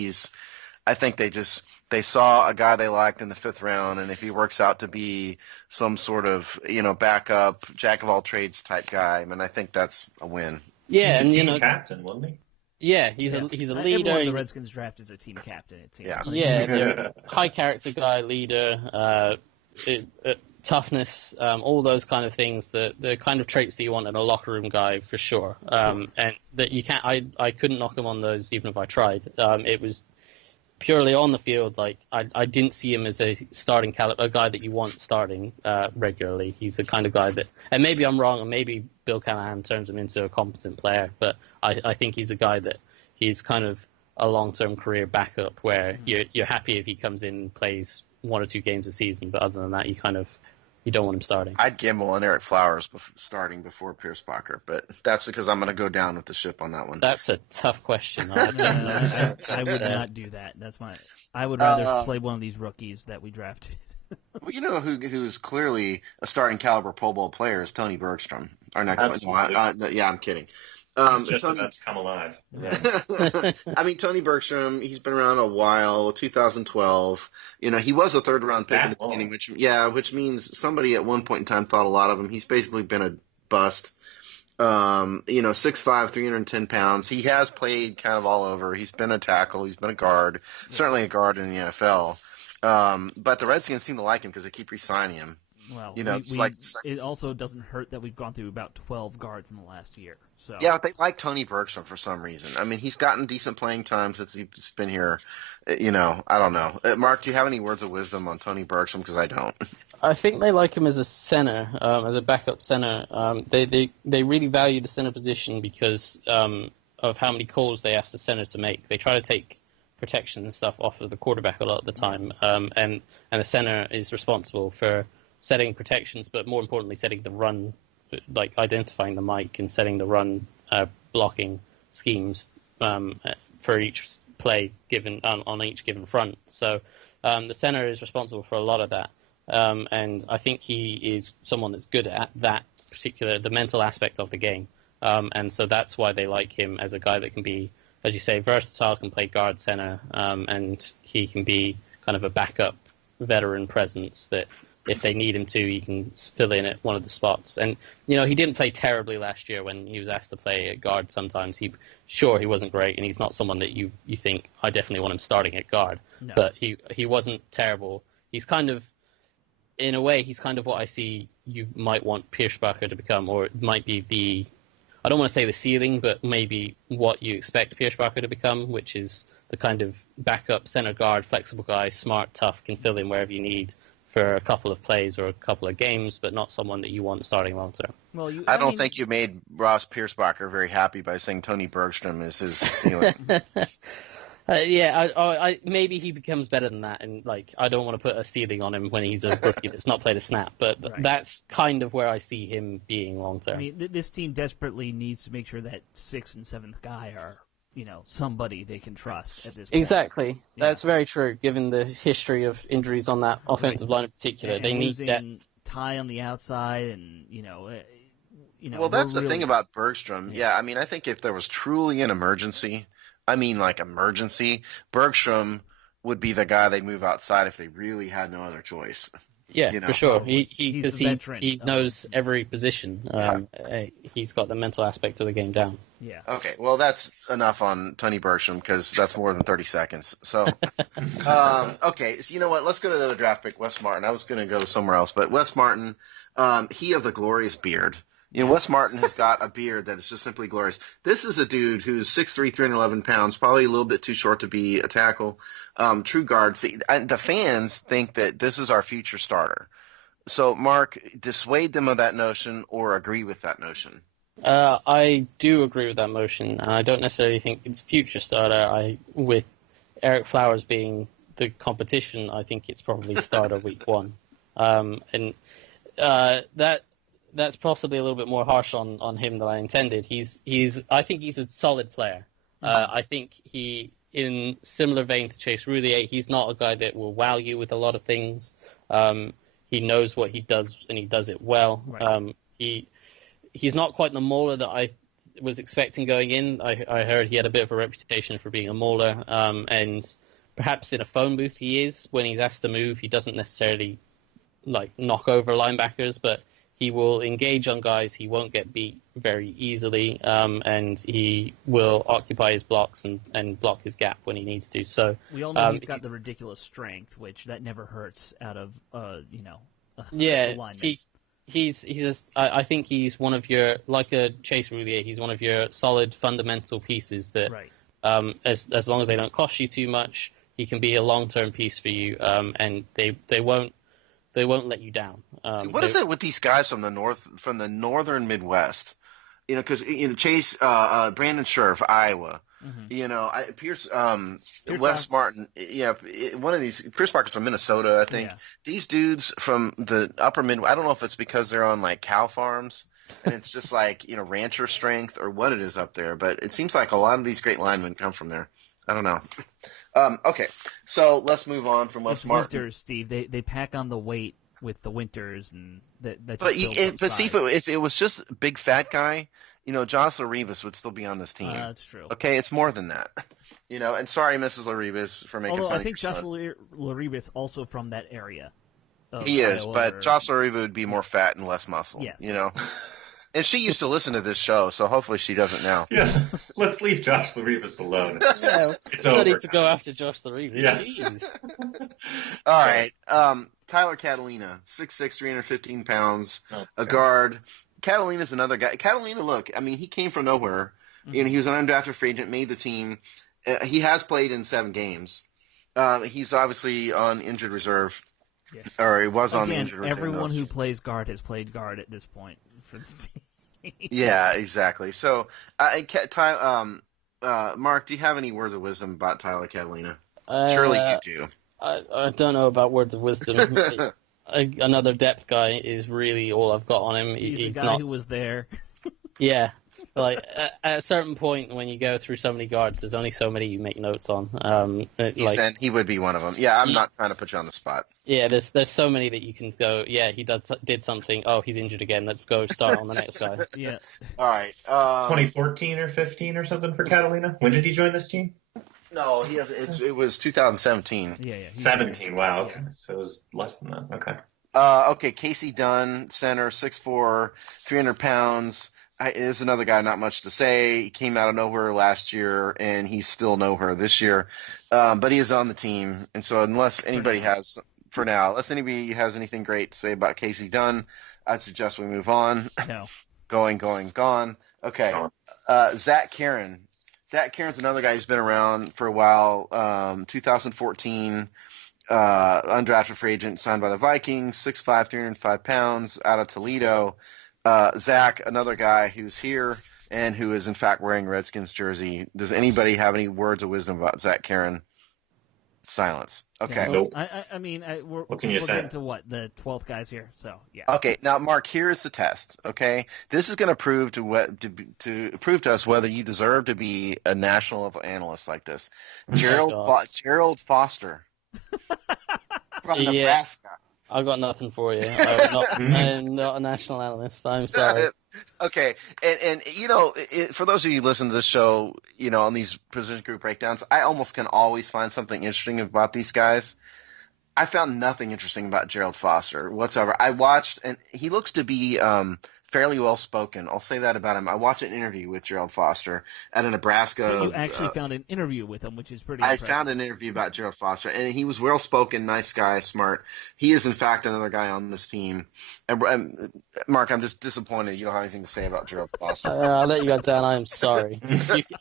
they saw a guy they liked in the 5th round, and if he works out to be some sort of backup jack of all trades type guy, I think that's a win. Yeah, he's a team captain, wasn't he? Yeah, he's a leader. Everyone in the Redskins draft is a team captain, it seems. Yeah, high character guy, leader, toughness, all those kind of things, the kind of traits that you want in a locker room guy for sure. And that you can't. I couldn't knock him on those even if I tried. It was purely on the field. I didn't see him as a starting a guy that you want starting regularly. He's the kind of guy that, and maybe I'm wrong, and maybe Bill Callahan turns him into a competent player, but I think he's a guy that he's kind of a long-term career backup where you're happy if he comes in and plays 1 or 2 games a season, but other than that, you don't want him starting. I'd gamble on Eric Flowers starting before Pierbacher, but that's because I'm going to go down with the ship on that one. That's a tough question. I would not do that. I would rather play one of these rookies that we drafted. Well, who's clearly a starting caliber Pro Bowl player is Tony Bergstrom. Our next one. Yeah, I'm kidding. He's just about to come alive. Yeah. Tony Bergstrom, he's been around a while, 2012. He was a 3rd-round pick in the beginning, which means somebody at one point in time thought a lot of him. He's basically been a bust. 6'5", 310 pounds. He has played kind of all over. He's been a tackle. He's been a guard, certainly a guard in the NFL. But the Redskins seem to like him because they keep re-signing him. Well, it also doesn't hurt that we've gone through about 12 guards in the last year. So yeah, they like Tony Bergstrom for some reason. I mean, he's gotten decent playing time since he's been here. I don't know. Mark, do you have any words of wisdom on Tony Bergstrom? Because I don't. I think they like him as a center, as a backup center. They really value the center position because of how many calls they ask the center to make. They try to take protection and stuff off of the quarterback a lot of the time, and the center is responsible for setting protections, but more importantly, setting the run, like identifying the mic and setting the run blocking schemes for each play given on each given front. So the center is responsible for a lot of that. And I think he is someone that's good at that the mental aspect of the game. And so that's why they like him as a guy that can be, as you say, versatile, can play guard center, and he can be kind of a backup veteran presence that if they need him to, he can fill in at one of the spots. And, he didn't play terribly last year when he was asked to play at guard sometimes. He wasn't great, and he's not someone that you think, I definitely want him starting at guard. No. But he wasn't terrible. He's kind of, in a way, he's kind of what I see you might want Pierschbacher to become, or it might be I don't want to say the ceiling, but maybe what you expect Pierschbacher to become, which is the kind of backup center guard, flexible guy, smart, tough, can fill in wherever you need for a couple of plays or a couple of games, but not someone that you want starting long term. Well, I don't think you made Ross Pierschbacher very happy by saying Tony Bergstrom is his ceiling. I maybe he becomes better than that, and I don't want to put a ceiling on him when he's a rookie that's not played a snap, but right. That's kind of where I see him being long term. I mean, this team desperately needs to make sure that 6th and 7th guy are somebody they can trust at this point. Exactly, that's very true. Given the history of injuries on that offensive line in particular, they need depth. Ty on the outside, and Well, that's the thing about Bergstrom. Yeah, I mean, I think if there was truly an emergency. Bergstrom would be the guy they'd move outside if they really had no other choice. Yeah, for sure. He knows every position. He's got the mental aspect of the game down. Yeah. Okay, well, that's enough on Tony Bergstrom because that's more than 30 seconds. So, okay, so you know what? Let's go to the other draft pick, Wes Martin. I was going to go somewhere else, but Wes Martin, he of the glorious beard. Wes Martin has got a beard that is just simply glorious. This is a dude who's 6'3", 311 pounds, probably a little bit too short to be a tackle. True guard. The fans think that this is our future starter. So, Mark, dissuade them of that notion or agree with that notion? I do agree with that notion. I don't necessarily think it's future starter. With Eric Flowers being the competition, I think it's probably starter week 1. That's possibly a little bit more harsh on him than I intended. I think he's a solid player. I think he, in similar vein to Chase Roulier, he's not a guy that will wow you with a lot of things. He knows what he does, and he does it well. Right. He's not quite the mauler that I was expecting going in. I heard he had a bit of a reputation for being a mauler, and perhaps in a phone booth he is. When he's asked to move, he doesn't necessarily knock over linebackers, but he will engage on guys. He won't get beat very easily, and he will occupy his blocks and block his gap when he needs to. So we all know he's got the ridiculous strength, which that never hurts out of lineman. I think he's one of your, like a Chase Roulier, he's one of your solid fundamental pieces that, right. As long as they don't cost you too much, he can be a long-term piece for you, and they won't let you down. What is it with these guys from the northern Midwest? Because Chase, Brandon Scherf, Iowa. Mm-hmm. Pierce, Wes Martin. Yeah, one of these. Pierce Parker's from Minnesota, I think. Yeah. These dudes from the upper Midwest. I don't know if it's because they're on cow farms and it's just rancher strength or what it is up there, but it seems like a lot of these great linemen come from there. I don't know. Okay, so let's move on from Wes Martin. Winters, Steve. They pack on the weight with the Winters, and that. But see, if it was just a big fat guy, Josh Laribas would still be on this team. That's true. Okay, it's more than that. And sorry, Mrs. Laribas, for making fun of your I think Josh Laribas also from that area. He is, but Josh Lariba would be more fat and less muscle. Yes. And she used to listen to this show, so hopefully she doesn't now. Yeah, let's leave Josh Larivas alone. Yeah, It's no over. need to go after Josh Larivas. Yeah. Jeez. All right. Tyler Catalina, 6'6", 315 pounds, a guard. Catalina's another guy. Catalina, look, I mean, he came from nowhere. Mm-hmm. He was an undrafted free agent, made the team. He has played in 7 games. He's obviously on injured reserve. Yes. Or he was on the injured reserve. Everyone who plays guard has played guard at this point for this team. Yeah, exactly. So, Mark, do you have any words of wisdom about Tyler Catalina? Surely you do. I don't know about words of wisdom. Another depth guy is really all I've got on him. He's a guy who was there. Yeah. Like at a certain point when you go through so many guards, there's only so many you make notes on. And he would be one of them. Yeah, I'm not trying to put you on the spot. Yeah, there's so many that you can go. Yeah, he did something. Oh, he's injured again. Let's go start on the next guy. Yeah. All right. 2014 or 15 or something for Catalina. When did he join this team? No, it was 2017. Yeah. 17. Wow. Okay, so it was less than that. Okay. Okay. Casey Dunn, center, 6'4", 300 pounds. Is another guy, not much to say. He came out of nowhere last year, and he's still nowhere this year. But he is on the team, and so unless anybody has anything great to say about Casey Dunn, I'd suggest we move on. No. Gone. Okay. Zach Karen. Zach Karen's another guy who's been around for a while. 2014, undrafted free agent, signed by the Vikings, 6'5", 305 pounds, out of Toledo. Zach, another guy who's here and who is in fact wearing Redskins jersey. Does anybody have any words of wisdom about Zach Karen? Silence. Okay. Yeah, nope. I mean, we're getting to the 12th guys here, so yeah. Okay, now Mark, here is the test. Okay, this is going to prove to us whether you deserve to be a national level analyst like this. Gerald Foster from Nebraska. I've got nothing for you. I'm not a national analyst. I'm sorry. Okay, and for those of you who listen to this show, on these position group breakdowns, I almost can always find something interesting about these guys. I found nothing interesting about Gerald Foster whatsoever. I watched, and he looks to be fairly well spoken. I'll say that about him. I watched an interview with Gerald Foster at a Nebraska. So you actually found an interview with him, which is pretty impressive. I found an interview about Gerald Foster, and he was well spoken, nice guy, smart. He is in fact another guy on this team. And Mark, I'm just disappointed you don't have anything to say about Gerald Foster. I'll let you go down. I'm sorry.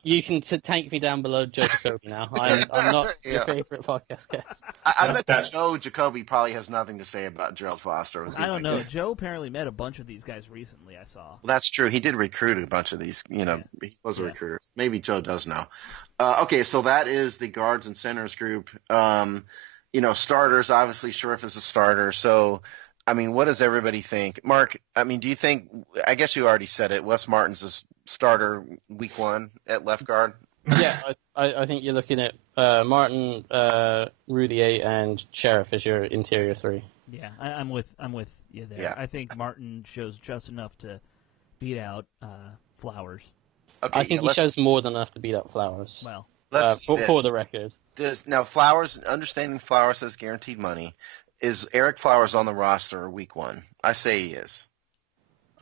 You can tank me down below Joe Jacoby now. I'm not your favorite podcast guest. I bet Joe Jacoby probably has nothing to say about Gerald Foster. I don't know. Joe apparently met a bunch of these guys recently. I saw. Well, that's true. He did recruit a bunch of these. He was a recruiter. Maybe Joe does now. Okay, so that is the guards and centers group. Starters. Obviously, Sheriff is a starter. So, I mean, what does everybody think? Mark, I mean, do you think? I guess you already said it. Wes Martin's a starter week 1 at left guard. Yeah, I think you're looking at Martin, Roudier, and Sheriff as your interior 3. Yeah, I'm with you there. Yeah. I think Martin shows just enough to beat out Flowers. Okay, I think he shows more than enough to beat out Flowers. Well, for the record. Now Flowers, understanding Flowers has guaranteed money, is Eric Flowers on the roster week 1? I say he is.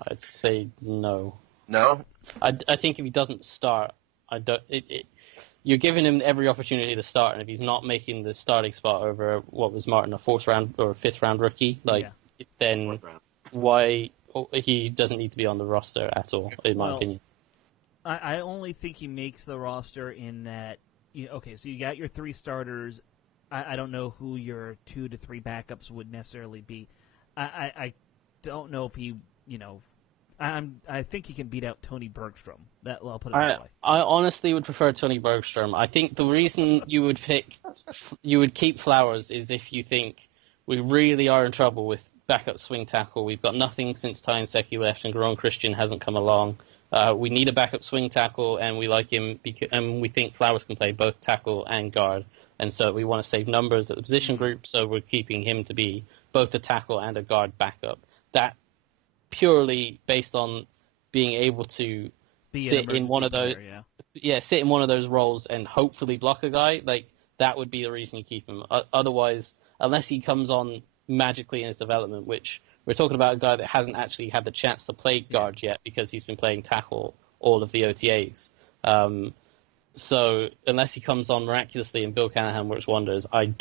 I'd say no. No? I think if he doesn't start, you're giving him every opportunity to start, and if he's not making the starting spot over what was Martin, a 4th round or 5th round rookie, then why he doesn't need to be on the roster at all, in my opinion. I only think he makes the roster in that. So you got your 3 starters. I don't know who your 2 to 3 backups would necessarily be. I don't know if he I think he can beat out Tony Bergstrom. I'll put it that way. I honestly would prefer Tony Bergstrom. I think the reason you would keep Flowers is if you think we really are in trouble with backup swing tackle. We've got nothing since Ty Nsekhe left and Garon Christian hasn't come along. We need a backup swing tackle, and we like him, and we think Flowers can play both tackle and guard. And so we want to save numbers at the position group, so we're keeping him to be both a tackle and a guard backup. That purely based on being able to sit in one of those, sit in one of those roles and hopefully block a guy. Like that would be the reason you keep him. Otherwise, unless he comes on magically in his development, which we're talking about a guy that hasn't actually had the chance to play guard yet because he's been playing tackle all of the OTAs. So unless he comes on miraculously and Bill Callahan works wonders, I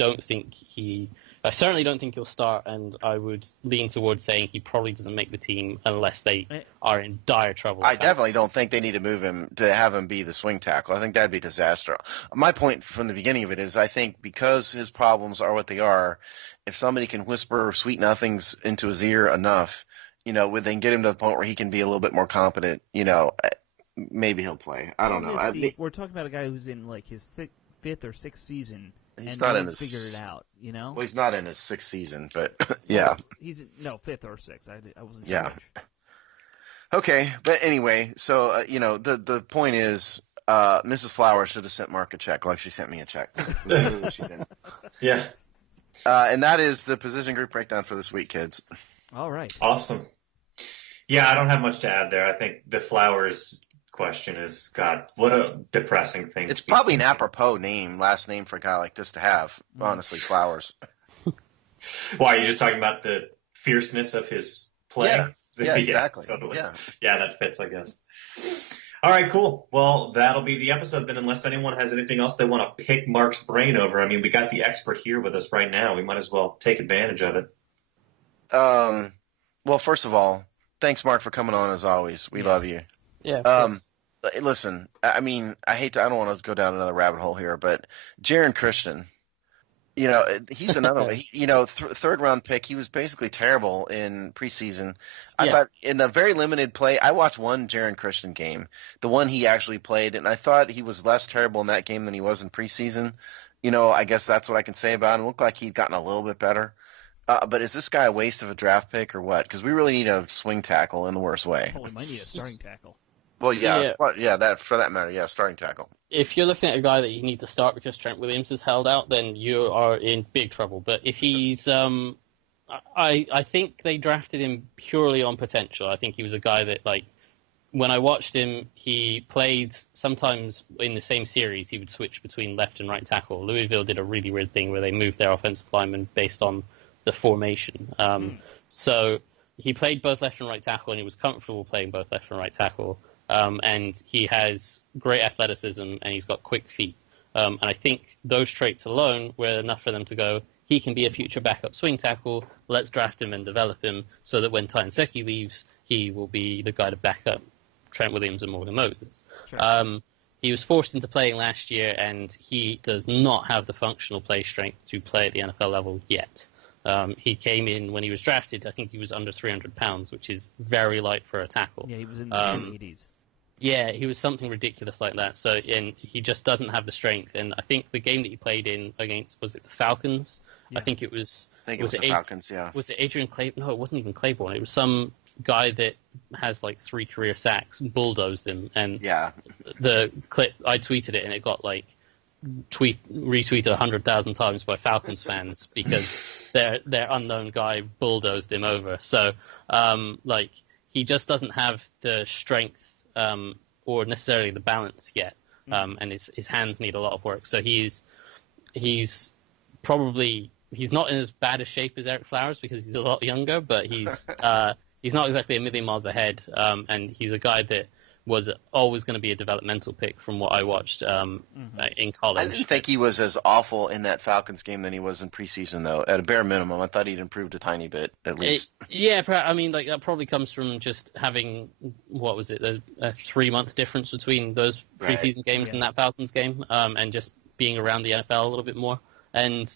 certainly don't think he'll start, and I would lean towards saying he probably doesn't make the team unless they are in dire trouble. I definitely don't think they need to move him to have him be the swing tackle. I think that'd be disaster. My point from the beginning of it is I think because his problems are what they are, if somebody can whisper sweet nothings into his ear enough, they can get him to the point where he can be a little bit more competent, maybe he'll play. I don't know. Steve, we're talking about a guy who's in like his fifth or sixth season. He's not in his figured it out, Well, he's not in his sixth season, but yeah. He's fifth or sixth. I wasn't sure. Yeah. Okay, but anyway, so the point is, Mrs. Flowers should have sent Mark a check, like she sent me a check. She didn't. Yeah. And that is the position group breakdown for this week, kids. All right. Awesome. Yeah, I don't have much to add there. I think the Flowers question is, God, what a depressing thing. It's probably an apropos last name for a guy like this to have, honestly, Flowers. Why, are you just talking about the fierceness of his play? Yeah, exactly. Totally. Yeah, that fits, I guess. All right, cool. Well, that'll be the episode then, unless anyone has anything else they want to pick Mark's brain over. I mean, we got the expert here with us right now. We might as well take advantage of it. Well, first of all, thanks, Mark, for coming on as always. We love you. Yeah. Listen, I mean, I don't want to go down another rabbit hole here, but Jaron Christian, he's another one. Third round pick. He was basically terrible in preseason. I thought in the very limited play, I watched one Jaron Christian game, the one he actually played, and I thought he was less terrible in that game than he was in preseason. I guess that's what I can say about him. It looked like he'd gotten a little bit better. But is this guy a waste of a draft pick or what? Because we really need a swing tackle in the worst way. Oh, we might need a starting tackle. Well, that for that matter, starting tackle. If you're looking at a guy that you need to start because Trent Williams is held out, then you are in big trouble. But if he's, I think they drafted him purely on potential. I think he was a guy that, like, when I watched him, he played sometimes in the same series. He would switch between left and right tackle. Louisville did a really weird thing where they moved their offensive lineman based on the formation. So he played both left and right tackle, and he was comfortable playing both left and right tackle. And he has great athleticism, and he's got quick feet. And I think those traits alone were enough for them to go, he can be a future backup swing tackle. Let's draft him and develop him so that when Tynesecki leaves, he will be the guy to back up Trent Williams and Morgan Moses. Sure. He was forced into playing last year, and he does not have the functional play strength to play at the NFL level yet. He came in when he was drafted. I think he was under 300 pounds, which is very light for a tackle. Yeah, he was in the 80s. Yeah, he was something ridiculous like that. So, and he just doesn't have the strength. And I think the game that he played in against, was it the Falcons? Yeah. I think it was the Falcons, yeah. Was it Adrian Claiborne? No, it wasn't even Claiborne. It was some guy that has like 3 career sacks, bulldozed him. And the clip, I tweeted it, and it got like retweeted 100,000 times by Falcons fans because their unknown guy bulldozed him over. So, he just doesn't have the strength or necessarily the balance yet, and his hands need a lot of work. So he's not in as bad a shape as Eric Flowers because he's a lot younger, but he's not exactly a million miles ahead, and he's a guy that was always going to be a developmental pick from what I watched in college. I didn't think he was as awful in that Falcons game than he was in preseason, though. At a bare minimum, I thought he'd improved a tiny bit, at least. That probably comes from just having, what was it, a 3-month difference between those preseason games and that Falcons game, and just being around the NFL a little bit more. And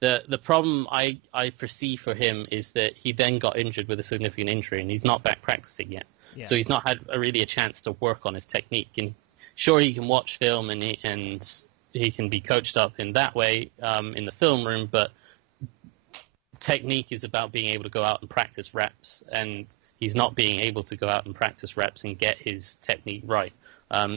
the problem I foresee for him is that he then got injured with a significant injury, and he's not back practicing yet. Yeah. So he's not had really a chance to work on his technique. And sure, he can watch film and he can be coached up in that way in the film room, but technique is about being able to go out and practice reps, and he's not being able to go out and practice reps and get his technique right.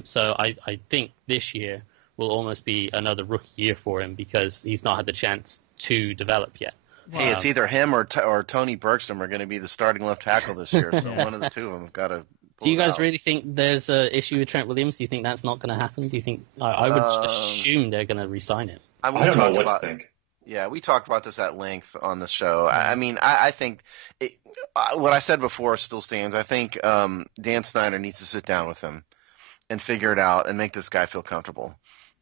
So I think this year will almost be another rookie year for him because he's not had the chance to develop yet. Hey, it's either him or Tony Bergstrom are going to be the starting left tackle this year, so one of the two of them have got to. Do you guys really think there's an issue with Trent Williams? Do you think that's not going to happen? Do you think I would assume they're going to re-sign him? I don't know what to think. Yeah, we talked about this at length on the show. I mean, I think what I said before still stands. I think Dan Snyder needs to sit down with him and figure it out and make this guy feel comfortable.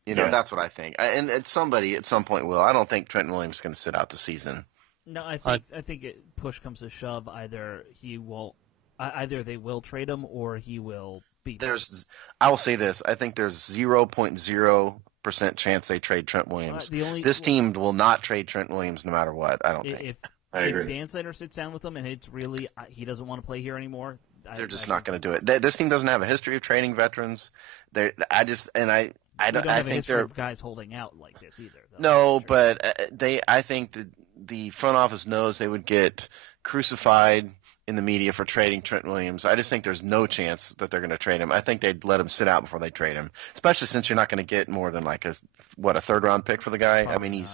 That's what I think. And somebody at some point will. I don't think Trent Williams is going to sit out the season. No, I think push comes to shove. Either they will trade him or he will be. I will say this. I think there's 0.0% chance they trade Trent Williams. This team will not trade Trent Williams no matter what. I don't think. I agree. If Dan Snyder sits down with him and it's really he doesn't want to play here anymore, they're just not going to do it. This team doesn't have a history of trading veterans. I don't have a history of guys holding out like this either. No, but I think the front office knows they would get crucified in the media for trading Trent Williams. I just think there's no chance that they're going to trade him. I think they'd let him sit out before they trade him, especially since you're not going to get more than like a third-round pick for the guy. Probably I mean,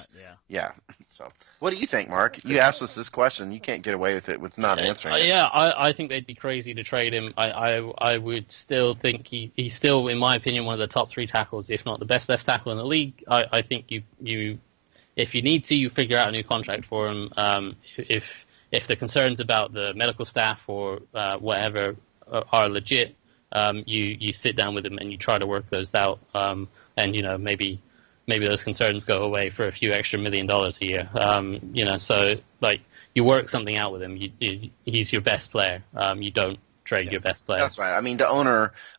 yeah. So, what do you think, Mark? You asked us this question. You can't get away with not answering it. Yeah, I think they'd be crazy to trade him. I would still think he's still, in my opinion, one of the top 3 tackles, if not the best left tackle in the league. I think you if you need to, you figure out a new contract for him. If the concerns about the medical staff or whatever are legit, you sit down with him and you try to work those out. And maybe those concerns go away for a few extra $1 million a year. So like you work something out with him. He's your best player. You don't trade your best player. That's right. I mean,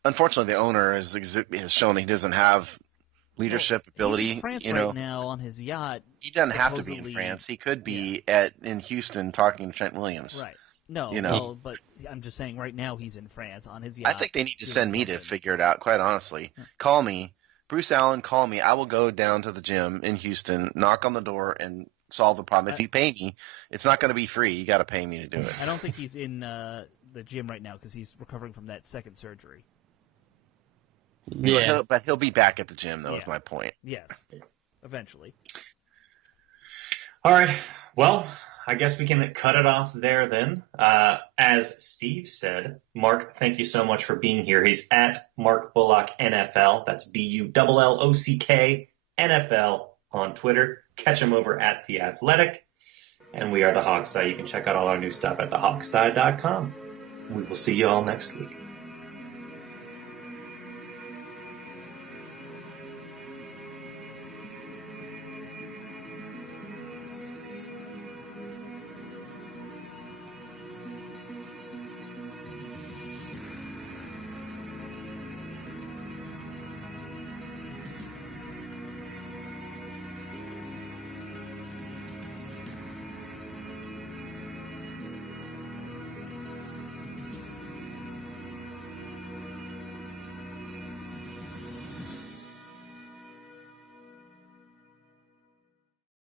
unfortunately, the owner has shown he doesn't have leadership ability. He's in France right now on his yacht. He doesn't have to be in France. He could be in Houston talking to Trent Williams. Right. No, but I'm just saying right now he's in France on his yacht. I think they need to send me to figure it out, quite honestly. Call me. Bruce Allen, call me. I will go down to the gym in Houston, knock on the door, and solve the problem. If you pay me, it's not going to be free. You got to pay me to do it. I don't think he's in the gym right now because he's recovering from that second surgery. Yeah, but he'll be back at the gym, though, is my point. Yes, eventually. All right. Well, I guess we can cut it off there then. As Steve said, Mark, thank you so much for being here. He's at Marc Bullock NFL. That's BULLOCK NFL on Twitter. Catch him over at The Athletic. And we are the Hog Sty. You can check out all our new stuff at thehogsty.com. We will see you all next week.